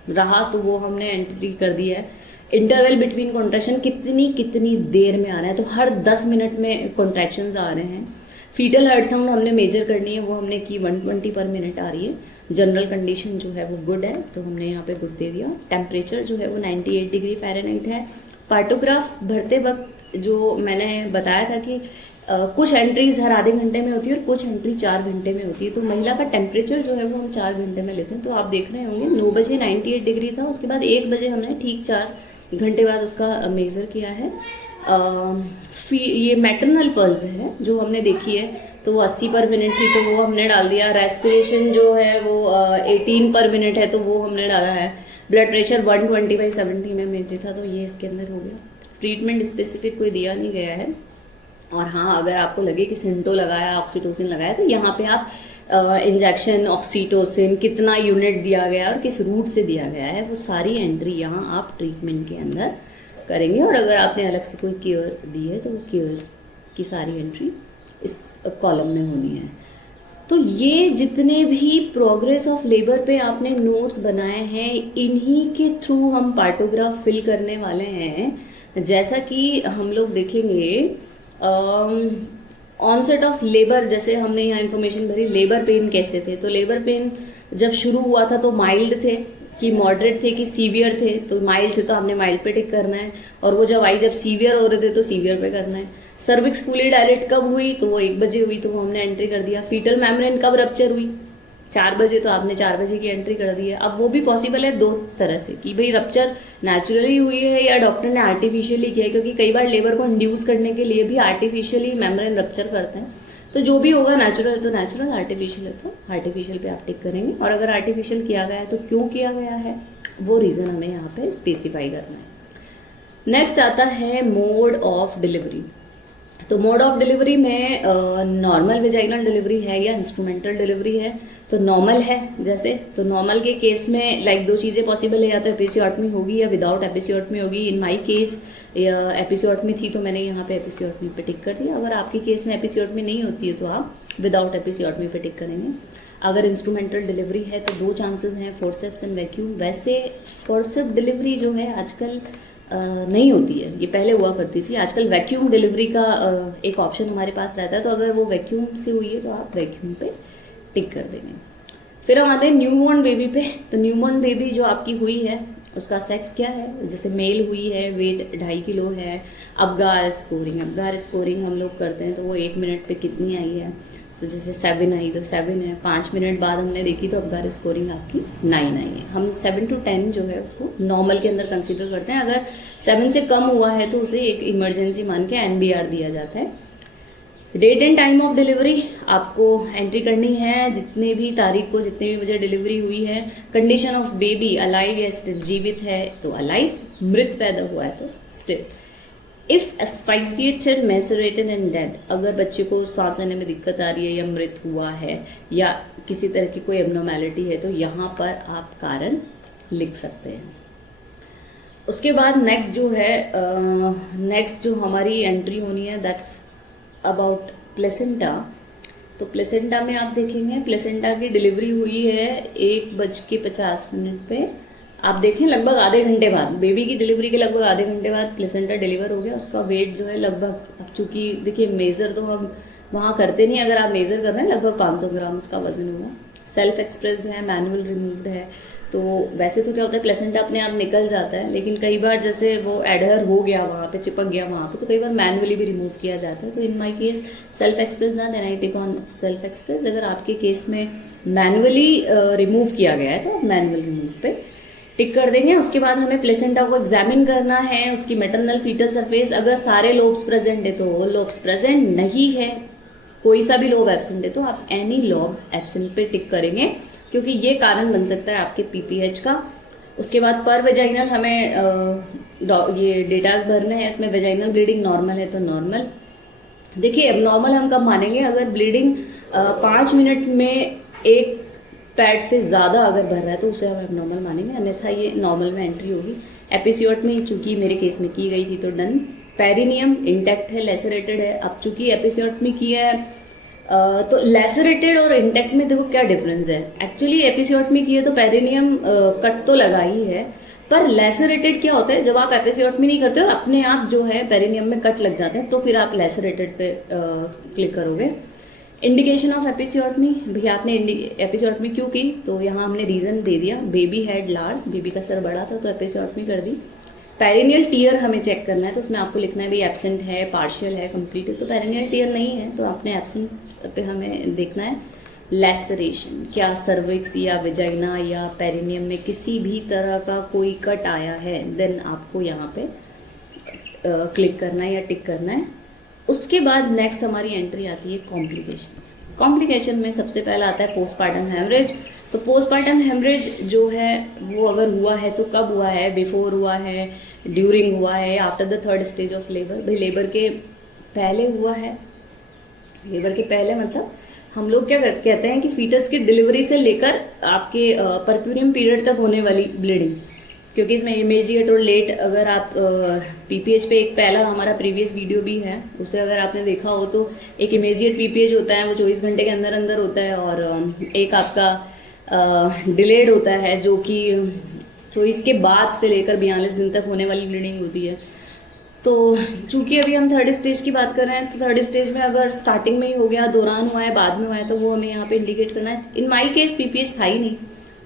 रहा, तो वो हमने एंट्री कर दी है। इंटरवल बिटवीन कॉन्ट्रैक्शन कितनी देर में आ रहा है, तो हर 10 मिनट में कॉन्ट्रैक्शंस आ रहे हैं। फीटल हार्ट साउंड हमने मेजर करनी है, वो हमने की 120 पर मिनट आ रही है। जनरल कंडीशन जो है वो गुड है, तो हमने यहाँ पे गुड दे दिया। टेम्परेचर जो है वो 98 डिग्री फ़ारेनहाइट है। पार्टोग्राफ भरते वक्त जो मैंने बताया था कि कुछ एंट्रीज हर आधे घंटे में होती है और कुछ एंट्री 4 घंटे में होती है। तो महिला का टेम्परेचर जो है वो हम 4 घंटे में लेते हैं। तो आप देख रहे होंगे 9 बजे 98 डिग्री था, उसके बाद 1 बजे हमने ठीक 4 घंटे बाद उसका मेज़र किया है। ये मैटरनल पल्स है जो हमने देखी है, तो वो 80 पर मिनट थी तो वो हमने डाल दिया। रेस्पिरेशन जो है वो 18 पर मिनट है तो वो हमने डाला है। ब्लड प्रेशर 120/70 mmHg था, तो ये इसके अंदर हो गया। ट्रीटमेंट स्पेसिफिक कोई दिया नहीं गया है। और हाँ, अगर आपको लगे कि सिंटो लगाया, ऑक्सीटोसिन लगाया, तो यहाँ पे आप इंजेक्शन ऑक्सीटोसिन कितना यूनिट दिया गया और किस रूट से दिया गया है वो सारी एंट्री यहाँ आप ट्रीटमेंट के अंदर करेंगे। और अगर आपने अलग से कोई केयर दी है तो वो केयर की सारी एंट्री इस कॉलम में होनी है। तो ये जितने भी प्रोग्रेस ऑफ लेबर पे आपने नोट्स बनाए हैं, इन्हीं के थ्रू हम पार्टोग्राफ फिल करने वाले हैं। जैसा कि हम लोग देखेंगे ऑनसेट ऑफ लेबर, जैसे हमने यहाँ इन्फॉर्मेशन भरी लेबर पेन कैसे थे, तो लेबर पेन जब शुरू हुआ था तो माइल्ड थे कि मॉडरेट थे कि सीवियर थे, तो माइल्ड थे तो हमने माइल्ड पे टिक करना है, और वो जब सीवियर हो रहे थे तो सीवियर पे करना है। सर्विक्स फुली डायलेट कब हुई, तो वो 1 बजे हुई, तो वो हमने एंट्री कर दिया। फीटल मेम्ब्रेन कब रप्चर हुई, 4 बजे, तो आपने 4 बजे की एंट्री कर दी है। अब वो भी पॉसिबल है 2 तरह से कि भाई रप्चर नेचुरली हुई है या डॉक्टर ने आर्टिफिशियली किया है, क्योंकि कई बार लेबर को इंड्यूस करने के लिए भी आर्टिफिशियली मेम्ब्रेन रप्चर करते हैं। तो जो भी होगा नेचुरल है तो नेचुरल, आर्टिफिशियल है तो आर्टिफिशियल पे आप टिक करेंगे। और अगर आर्टिफिशियल किया गया है तो क्यों किया गया है, वो रीज़न हमें यहाँ पे स्पेसिफाई करना है। नेक्स्ट आता है मोड ऑफ डिलीवरी। तो मोड ऑफ डिलीवरी में नॉर्मल वेजाइनल डिलीवरी है या इंस्ट्रूमेंटल डिलीवरी है, तो नॉर्मल है जैसे, तो नॉर्मल के केस में लाइक 2 चीज़ें पॉसिबल है, या तो एपिसियोटमी होगी या विदाउट एपिसियोटमी होगी। इन माई केस एपिसियोटमी थी तो मैंने यहाँ पे एपिसियोटमी पे टिक कर दिया। अगर आपके केस में एपिसियोटमी नहीं होती है तो आप विदाउट एपिसियोटमी पे टिक करेंगे। अगर इंस्ट्रूमेंटल डिलीवरी है तो 2 चांसेस हैं, फोर्सेप्स एंड वैक्यूम। वैसे फोर्सेप डिलीवरी जो है आजकल नहीं होती है, ये पहले हुआ करती थी। आजकल वैक्यूम डिलीवरी का एक ऑप्शन हमारे पास रहता है, तो अगर वो वैक्यूम से हुई है तो आप वैक्यूम पे टिक कर देंगे। फिर हम आते हैं न्यूबॉर्न बेबी पे। तो न्यूबॉर्न बेबी जो आपकी हुई है उसका सेक्स क्या है, जैसे मेल हुई है, वेट 2.5 किलो है। अबगार स्कोरिंग हम लोग करते हैं, तो वो 1 मिनट पे कितनी आई है, तो जैसे 7 आई तो 7 है। 5 मिनट बाद हमने देखी तो अबगार स्कोरिंग आपकी 9 आई है। हम 7 to 10 जो है उसको नॉर्मल के अंदर कंसीडर करते हैं। अगर 7 से कम हुआ है तो उसे एक इमरजेंसी मान के NBR दिया जाता है। Date and time of delivery आपको एंट्री करनी है, जितने भी तारीख को जितने भी बजे डिलीवरी हुई है। कंडीशन ऑफ बेबी अलाइव या स्टिल, जीवित है तो अलाइव, मृत पैदा हुआ है तो स्टिल। इफ एस्फाइसिएटेड, मैसरेटेड एंड डेड, अगर बच्चे को सांस लेने में दिक्कत आ रही है या मृत हुआ है या किसी तरह की कोई एबनॉर्मैलिटी है तो यहाँ पर आप कारण लिख सकते हैं। उसके बाद नेक्स्ट जो हमारी एंट्री होनी है दैट्स अबाउट प्लेसेंटा। तो प्लेसेंटा में आप देखेंगे प्लेसेंटा की डिलीवरी हुई है 1:50 पे। आप देखें लगभग आधे घंटे बाद, बेबी की डिलीवरी के लगभग आधे घंटे बाद प्लेसेंटा डिलीवर हो गया। उसका वेट जो है लगभग, अब चूंकि देखिए मेज़र तो हम वहाँ करते नहीं, अगर आप मेज़र कर रहे हैं लगभग 500 ग्राम उसका वजन होगा। सेल्फ एक्सप्रेस्ड है, मैनुअल रिमूव्ड है। तो वैसे तो क्या होता है प्लेसेंटा अपने आप निकल जाता है, लेकिन कई बार जैसे वो एडहर हो गया वहाँ पे, चिपक गया वहाँ पे, तो कई बार मैनुअली भी रिमूव किया जाता है। तो in my case self express ना, then I tick on self express. अगर आपके केस में मैनुअली रिमूव किया गया है तो आप मैनुअल रिमूव पे टिक कर देंगे। उसके बाद हमें प्लेसेंटा को एग्जामिन करना है, उसकी मेटरनल फीटल सरफेस। अगर सारे लोब्स प्रेजेंट है तो लोब्स प्रेजेंट, नहीं है कोई सा भी लोब एब्सेंट है तो आप एनी लोब्स एब्सेंट पे टिक करेंगे, क्योंकि ये कारण बन सकता है आपके PPH का। उसके बाद पर वेजाइनल हमें ये डेटाज भरने हैं। इसमें वेजाइनल ब्लीडिंग नॉर्मल है तो नॉर्मल। देखिए अब नॉर्मल हम कब मानेंगे, अगर ब्लीडिंग 5 मिनट में 1 पैड से ज़्यादा अगर भर रहा है तो उसे हम एबनॉर्मल मानेंगे, अन्यथा ये नॉर्मल में एंट्री होगी। एपिसियोटमी चूंकि मेरे केस में की गई थी तो डन। पेरिनियम इंटैक्ट है, लेसरेटेड है। अब चूंकि एपिसियोटमी की है तो लेसरेटेड और इंटैक्ट में देखो क्या डिफरेंस है। एक्चुअली एपिसियोटमी की है तो पेरिनियम कट तो लगा ही है, पर लेसरेटेड क्या होता है, जब आप एपिसियोटमी नहीं करते हो अपने आप जो है पेरिनियम में कट लग जाते हैं, तो फिर आप लेसरेटेड पे क्लिक करोगे। इंडिकेशन ऑफ एपिसियोटमी, भैया आपने एपिसियोटमी क्यों की, तो यहाँ हमने रीजन दे दिया, बेबी हेड लार्ज, बेबी का सर बड़ा था तो एपिसियोटमी कर दी। पेरिनियल टीयर हमें चेक करना है, तो उसमें आपको लिखना है भाई एब्सेंट है, पार्शियल है, कंप्लीट है। तो पेरिनियल टीयर नहीं है तो आपने एब्सेंट पे हमें देखना है। लेसरेशन, क्या सर्विक्स या वेजाइना या पेरिनियम में किसी भी तरह का कोई कट आया है, देन आपको यहाँ पे क्लिक करना है या टिक करना है। उसके बाद नेक्स्ट हमारी एंट्री आती है कॉम्प्लिकेशन। कॉम्प्लिकेशन में सबसे पहला आता है पोस्टपार्टम हेमरेज। तो पोस्टपार्टम हेमरेज जो है वो अगर हुआ है तो कब हुआ है, बिफोर हुआ है, ड्यूरिंग हुआ है, after the 3rd stage of labour. भाई लेबर के पहले हुआ है, लेबर के पहले मतलब हम लोग क्या कहते हैं कि फीटस की डिलीवरी से लेकर आपके परप्यूरियम पीरियड तक होने वाली ब्लीडिंग, क्योंकि इसमें इमीडिएट और लेट, अगर आप पीपीएच पे एक पहला हमारा प्रीवियस वीडियो भी है, उसे अगर आपने देखा हो तो एक इमीडिएट पीपीएच होता है वो 24 घंटे के अंदर अंदर होता है, और एक आपका डिलेड होता है जो कि 24 के बाद से लेकर 42 दिन तक होने वाली ब्लीडिंग होती है। तो चूंकि अभी हम थर्ड स्टेज की बात कर रहे हैं, तो थर्ड स्टेज में अगर स्टार्टिंग में ही हो गया, दौरान हुआ है, बाद में हुआ है, तो वो हमें यहाँ पे इंडिकेट करना है। इन माई केस पीपीएच था ही नहीं,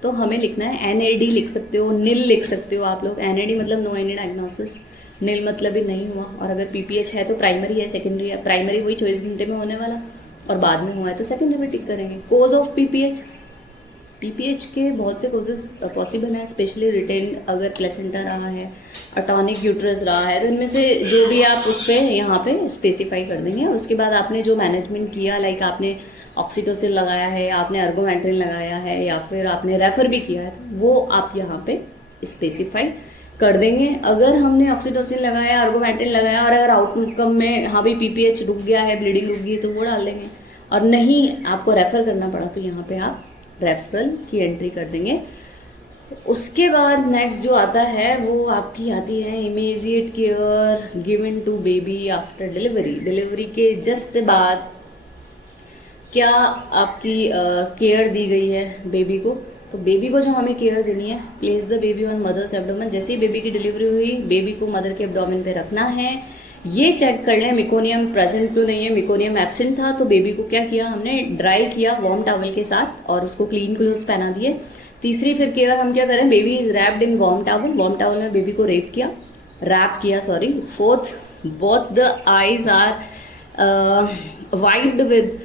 तो हमें लिखना है एनएडी लिख सकते हो, नील लिख सकते हो आप लोग। एनएडी मतलब नो एनी डायग्नोसिस, नील मतलब ही नहीं हुआ। और अगर पीपीएच है तो प्राइमरी है, सेकेंडरी है। प्राइमरी वही 24 घंटे में होने वाला, और बाद में हुआ है तो सेकेंडरी में टिक करेंगे। कोज ऑफ पीपीएच, पीपीएच के बहुत से कोजेस पॉसिबल हैं, स्पेशली रिटेन अगर प्लेसेंटा रहा है, अटॉनिक यूट्रस रहा है, तो इनमें से जो भी आप उस पर यहाँ पे स्पेसिफाई कर देंगे। और उसके बाद आपने जो मैनेजमेंट किया, लाइक आपने ऑक्सीटोसिन लगाया है, आपने अर्गोमेट्रिन लगाया है, या फिर आपने रेफर भी किया है, तो वो आप यहाँ पे स्पेसिफाई कर देंगे। अगर हमने ऑक्सीटोसिन लगाया, अर्गोमेट्रिन लगाया, और अगर आउटकम में हाँ भाई पीपीएच रुक गया है, ब्लीडिंग रुक गई है, तो वो डाल देंगे। और नहीं आपको रेफर करना पड़ा तो यहाँ पे आप रेफरल की एंट्री कर देंगे। उसके बाद नेक्स्ट जो आता है वो आपकी आती है immediate care given to baby after delivery. Delivery के जस्ट बाद क्या आपकी केयर दी गई है बेबी को। तो बेबी को जो हमें केयर देनी है, place the baby on mother's abdomen. जैसे ही बेबी की डिलीवरी हुई, बेबी को मदर के एब्डोमेन पे रखना है। ये चेक कर लें मिकोनियम प्रेजेंट तो नहीं है। मिकोनियम एब्सेंट था तो बेबी को क्या किया हमने, ड्राई किया वार्म टॉवल के साथ और उसको क्लीन क्लोथ्स पहना दिए। तीसरी फिर केयर हम क्या करें, baby is wrapped in warm towel, warm towel में बेबी को रैप किया। Fourth, both the eyes are wiped with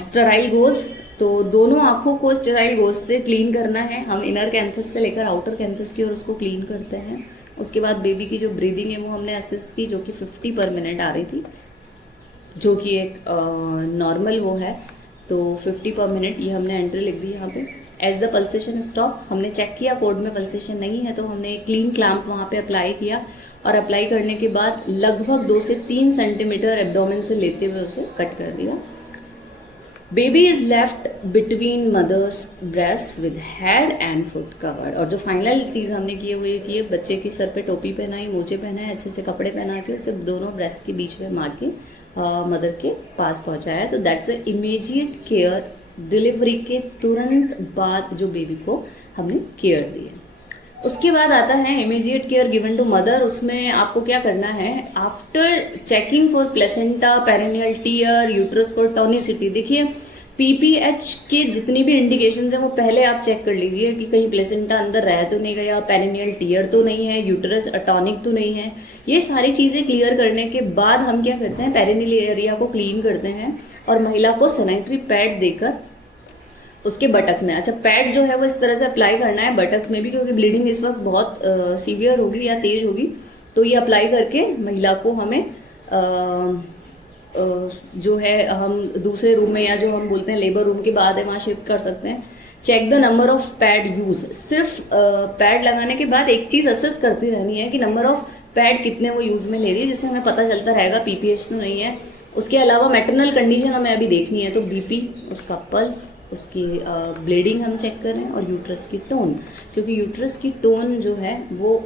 sterile gauze. तो दोनों आंखों को स्टेराइल गोज से क्लीन करना है। हम इनर कैंथस से लेकर आउटर कैंथस की ओर उसको क्लीन करते हैं। उसके बाद बेबी की जो ब्रीदिंग है वो हमने असिस की, जो कि 50 पर मिनट आ रही थी, जो कि एक नॉर्मल वो है। तो 50 पर मिनट ये हमने एंट्री लिख दी यहाँ पे। एज द पल्सेशन स्टॉप, हमने चेक किया कोड में पल्सेशन नहीं है, तो हमने क्लीन क्लैम्प वहाँ पे अप्लाई किया। और अप्लाई करने के बाद लगभग 2 से 3 सेंटीमीटर एब्डोमेन से लेते हुए उसे कट कर दिया। Baby is left between mother's breast with head and foot covered. और जो फाइनल चीज हमने की है वो ये की है, बच्चे के सर पे टोपी पहनाई, मोजे पहनाए, अच्छे से कपड़े पहना के उसे दोनों ब्रेस्ट के बीच में मार के मदर के पास पहुंचाया। तो that's a immediate care. Delivery के तुरंत बाद जो बेबी को हमने केयर दी है। उसके बाद आता है immediate care given to mother. उसमें आपको क्या करना है, after checking for placenta, perineal tear, uterus for tonicity. देखिए पीपीएच के जितनी भी इंडिकेशंस हैं वो पहले आप चेक कर लीजिए कि कहीं प्लेसेंटा अंदर रह तो नहीं गया, पेरिनियल टीयर तो नहीं है, यूट्रस अटॉनिक तो नहीं है। ये सारी चीजें क्लियर करने के बाद हम क्या करते हैं, पेरिनियल एरिया को क्लीन करते हैं और महिला को सैनिटरी पैड देकर उसके बटक्स में, अच्छा पैड जो है वो इस तरह से अप्लाई करना है बटक्स में भी, क्योंकि ब्लीडिंग इस वक्त बहुत सीवियर होगी या तेज होगी। तो ये अप्लाई करके महिला को हमें जो है हम दूसरे रूम में, या जो हम बोलते हैं लेबर रूम के बाद है, वहाँ शिफ्ट कर सकते हैं। Check the number of pad use. सिर्फ पैड लगाने के बाद एक चीज असेस करती रहनी है कि नंबर ऑफ पैड कितने वो यूज में ले रही है, जिससे हमें पता चलता रहेगा पीपीएच तो नहीं है। उसके अलावा मैटरनल कंडीशन हमें अभी देखनी है, तो बीपी, उसका पल्स, उसकी ब्लीडिंग हम चेक करें, और यूट्रस की टोन, क्योंकि यूट्रस की टोन जो है वो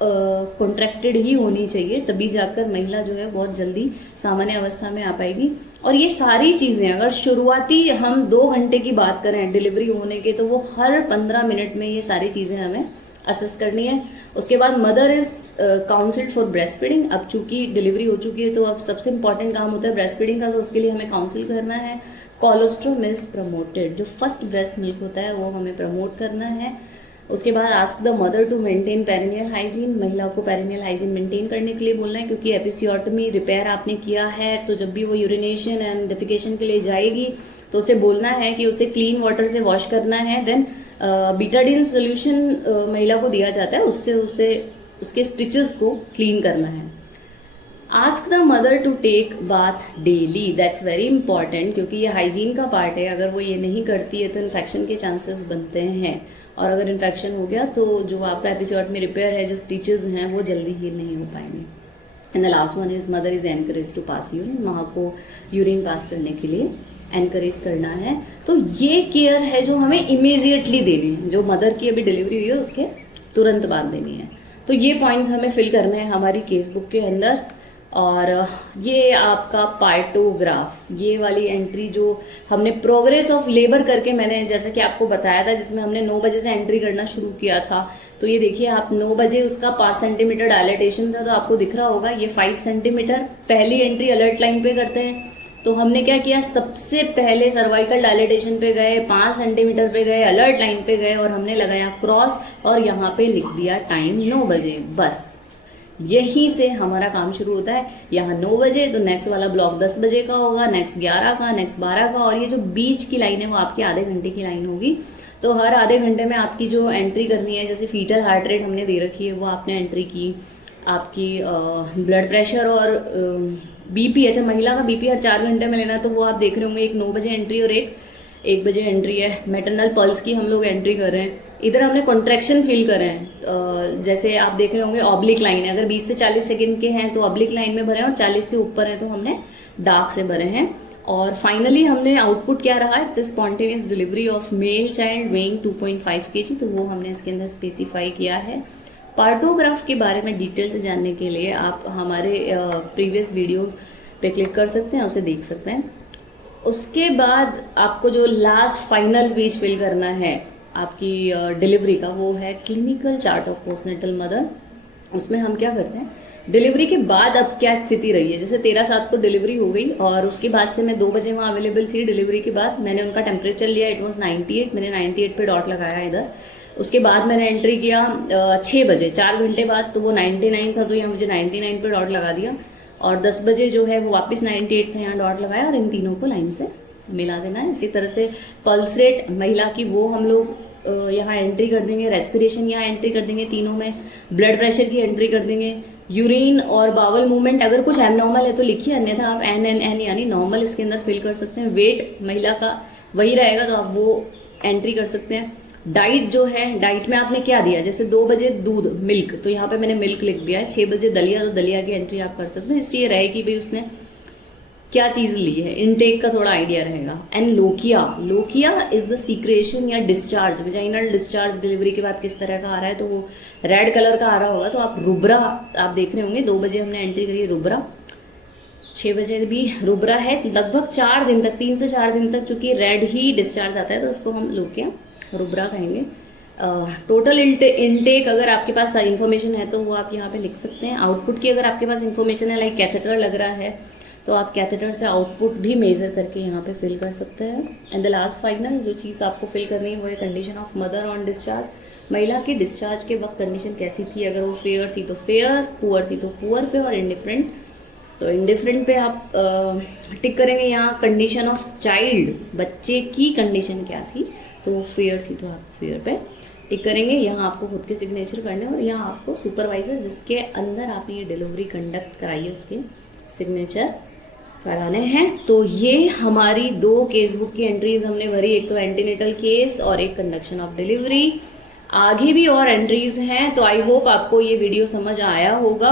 कॉन्ट्रैक्टेड ही होनी चाहिए, तभी जाकर महिला जो है बहुत जल्दी सामान्य अवस्था में आ पाएगी। और ये सारी चीज़ें अगर शुरुआती हम 2 घंटे की बात करें डिलीवरी होने के, तो वो हर 15 मिनट में ये सारी चीज़ें हमें असेस करनी है। उसके बाद mother is counselled for breastfeeding. अब चूंकि डिलीवरी हो चुकी है तो अब सबसे इंपॉर्टेंट काम होता है ब्रेस्ट फीडिंग का, तो उसके लिए हमें काउंसिल करना है। कोलोस्ट्रम इज प्रमोटेड, जो फर्स्ट ब्रेस्ट मिल्क होता है वो हमें प्रमोट करना है। उसके बाद ask the mother to maintain perineal hygiene, महिला को पेरिनियल हाइजीन मेंटेन करने के लिए बोलना है, क्योंकि एपिसियोटमी रिपेयर आपने किया है तो जब भी वो यूरिनेशन एंड डिफिकेशन के लिए जाएगी तो उसे बोलना है कि उसे क्लीन वाटर से वॉश करना है। देन बीटाडीन सोल्यूशन महिला को दिया जाता है, उससे उसे उसके स्टिचेस को क्लीन करना है। Ask the mother to take bath daily, that's very important, क्योंकि ये हाइजीन का पार्ट है। अगर वो ये नहीं करती है तो इन्फेक्शन के चांसेस बनते हैं, और अगर इन्फेक्शन हो गया तो जो आपका एपिसोड में रिपेयर है, जो स्टिचेस हैं वो जल्दी हील नहीं हो पाएंगे। And the last one is mother is encourage to pass urine, माँ को यूरिन पास करने के लिए एनकरेज करना है। तो ये केयर है जो हमें इमीडिएटली देनी है, जो मदर की अभी डिलीवरी हुई है उसके तुरंत बांध देनी है। तो ये पॉइंट्स हमें फिल करने हैं हमारी केस बुक के अंदर। और ये आपका पार्टोग्राफ, ये वाली एंट्री जो हमने प्रोग्रेस ऑफ लेबर करके मैंने जैसे कि आपको बताया था, जिसमें हमने 9 बजे से एंट्री करना शुरू किया था। तो ये देखिए आप 9 बजे उसका 5 सेंटीमीटर डायलेटेशन था, तो आपको दिख रहा होगा ये 5 सेंटीमीटर पहली एंट्री अलर्ट लाइन पे करते हैं। तो हमने क्या किया, सबसे पहले सर्वाइकल डायलेटेशन पे गए, 5 सेंटीमीटर पे गए, अलर्ट लाइन पे गए और हमने लगाया क्रॉस और यहाँ पे लिख दिया टाइम 9 बजे। बस यहीं से हमारा काम शुरू होता है। यहाँ 9 बजे तो नेक्स्ट वाला ब्लॉक 10 बजे का होगा, नेक्स्ट 11 का, नेक्स्ट 12 का, और ये जो बीच की लाइन है वो आपकी आधे घंटे की लाइन होगी। तो हर आधे घंटे में आपकी जो एंट्री करनी है, जैसे फीटल हार्ट रेट हमने दे रखी है वो आपने एंट्री की, आपकी ब्लड प्रेशर और बीपी, अच्छा महिला का बीपी हर 4 घंटे में लेना, तो वो आप देख रहे होंगे, एक 9 बजे एंट्री और एक 1 बजे एंट्री है। मैटरनल पल्स की हम लोग एंट्री कर रहे हैं। इधर हमने कॉन्ट्रैक्शन फील कर रहे हैं, जैसे आप देख रहे होंगे ऑब्लिक लाइन है, अगर 20 से 40 सेकंड के हैं तो ऑब्लिक लाइन में भरे हैं और 40 से ऊपर है तो हमने डार्क से भरे हैं। और फाइनली हमने आउटपुट क्या रहा है, it's spontaneous delivery of male child weighing 2.5 kg, तो वो हमने इसके अंदर स्पेसिफाई किया है। पार्टोग्राफ के बारे में डिटेल से जानने के लिए आप हमारे प्रीवियस वीडियो पे क्लिक कर सकते हैं, उसे देख सकते हैं। उसके बाद आपको जो लास्ट फाइनल पेज फिल करना है आपकी डिलीवरी का, वो है clinical chart of postnatal mother. उसमें हम क्या करते हैं, डिलीवरी के बाद अब क्या स्थिति रही है। जैसे 13/7 को डिलीवरी हो गई और उसके बाद से मैं 2 बजे वहाँ अवेलेबल थी। डिलीवरी के बाद मैंने उनका टेम्परेचर लिया, इट वॉज 98, मैंने 98 पे डॉट लगाया इधर। उसके बाद मैंने एंट्री किया 6 बजे, 4 घंटे बाद, तो वो 99 था, तो यहाँ मुझे 99 पे डॉट लगा दिया। और 10 बजे जो है वो वापस 98 था, यहाँ डॉट लगाया और इन तीनों को लाइन से मिला देना है। इसी तरह से पल्स रेट महिला की वो हम लोग यहाँ एंट्री कर देंगे, रेस्पिरेशन यहाँ एंट्री कर देंगे तीनों में, ब्लड प्रेशर की एंट्री कर देंगे, यूरिन और बावल मूवमेंट अगर कुछ एबनॉर्मल है तो लिखिए, अन्यथा आप एन यानी नॉर्मल इसके अंदर फिल कर सकते हैं। वेट महिला का वही रहेगा तो आप वो एंट्री कर सकते हैं। डाइट जो है, डाइट में आपने क्या दिया, जैसे 2 बजे दूध मिल्क, तो यहाँ पे मैंने मिल्क लिख दिया है। 6 बजे दलिया, तो दलिया की एंट्री आप कर सकते हैं, इससे ये रहे कि भाई उसने क्या चीज़ ली है, इनटेक का थोड़ा आइडिया रहेगा। And lochia is the secretion या डिस्चार्ज, वेजाइनल डिस्चार्ज डिलीवरी के बाद किस तरह का आ रहा है, तो वो रेड कलर का आ रहा होगा। तो आप रुब्रा आप देख रहे होंगे, 2 बजे हमने एंट्री करी रुब्रा, 6 बजे भी रुब्रा है। लगभग 4 दिन तक, 3 से 4 दिन तक चूंकि रेड ही डिस्चार्ज आता है तो उसको हम लोकिया रुब्रा कहेंगे। टोटल इनटेक अगर आपके पास इन्फॉर्मेशन है तो वो आप यहाँ पे लिख सकते हैं। आउटपुट की अगर आपके पास इन्फॉर्मेशन है, लाइक कैथेटर लग रहा है, तो आप कैथेटर से आउटपुट भी मेजर करके यहाँ पे फिल कर सकते हैं। एंड द लास्ट फाइनल जो चीज़ आपको फिल करनी है वो है condition of mother on discharge. महिला की डिस्चार्ज के वक्त कंडीशन कैसी थी, अगर वो फेयर थी तो फेयर, पुअर थी तो पुअर पे, और इंडिफरेंट तो इंडिफरेंट पे आप टिक करेंगे। यहाँ कंडीशन ऑफ चाइल्ड, बच्चे की कंडीशन क्या थी, तो वो फेयर थी तो आप फेयर पे टिक करेंगे। यहाँ आपको खुद के सिग्नेचर करने और यहाँ आपको सुपरवाइजर जिसके अंदर आपने ये डिलीवरी कंडक्ट कराई है उसके सिग्नेचर कराने हैं। तो ये हमारी 2 केस बुक की एंट्रीज हमने भरी, एक तो एंटीनेटल केस और एक कंडक्शन ऑफ डिलीवरी। आगे भी और एंट्रीज हैं, तो आई होप आपको ये वीडियो समझ आया होगा।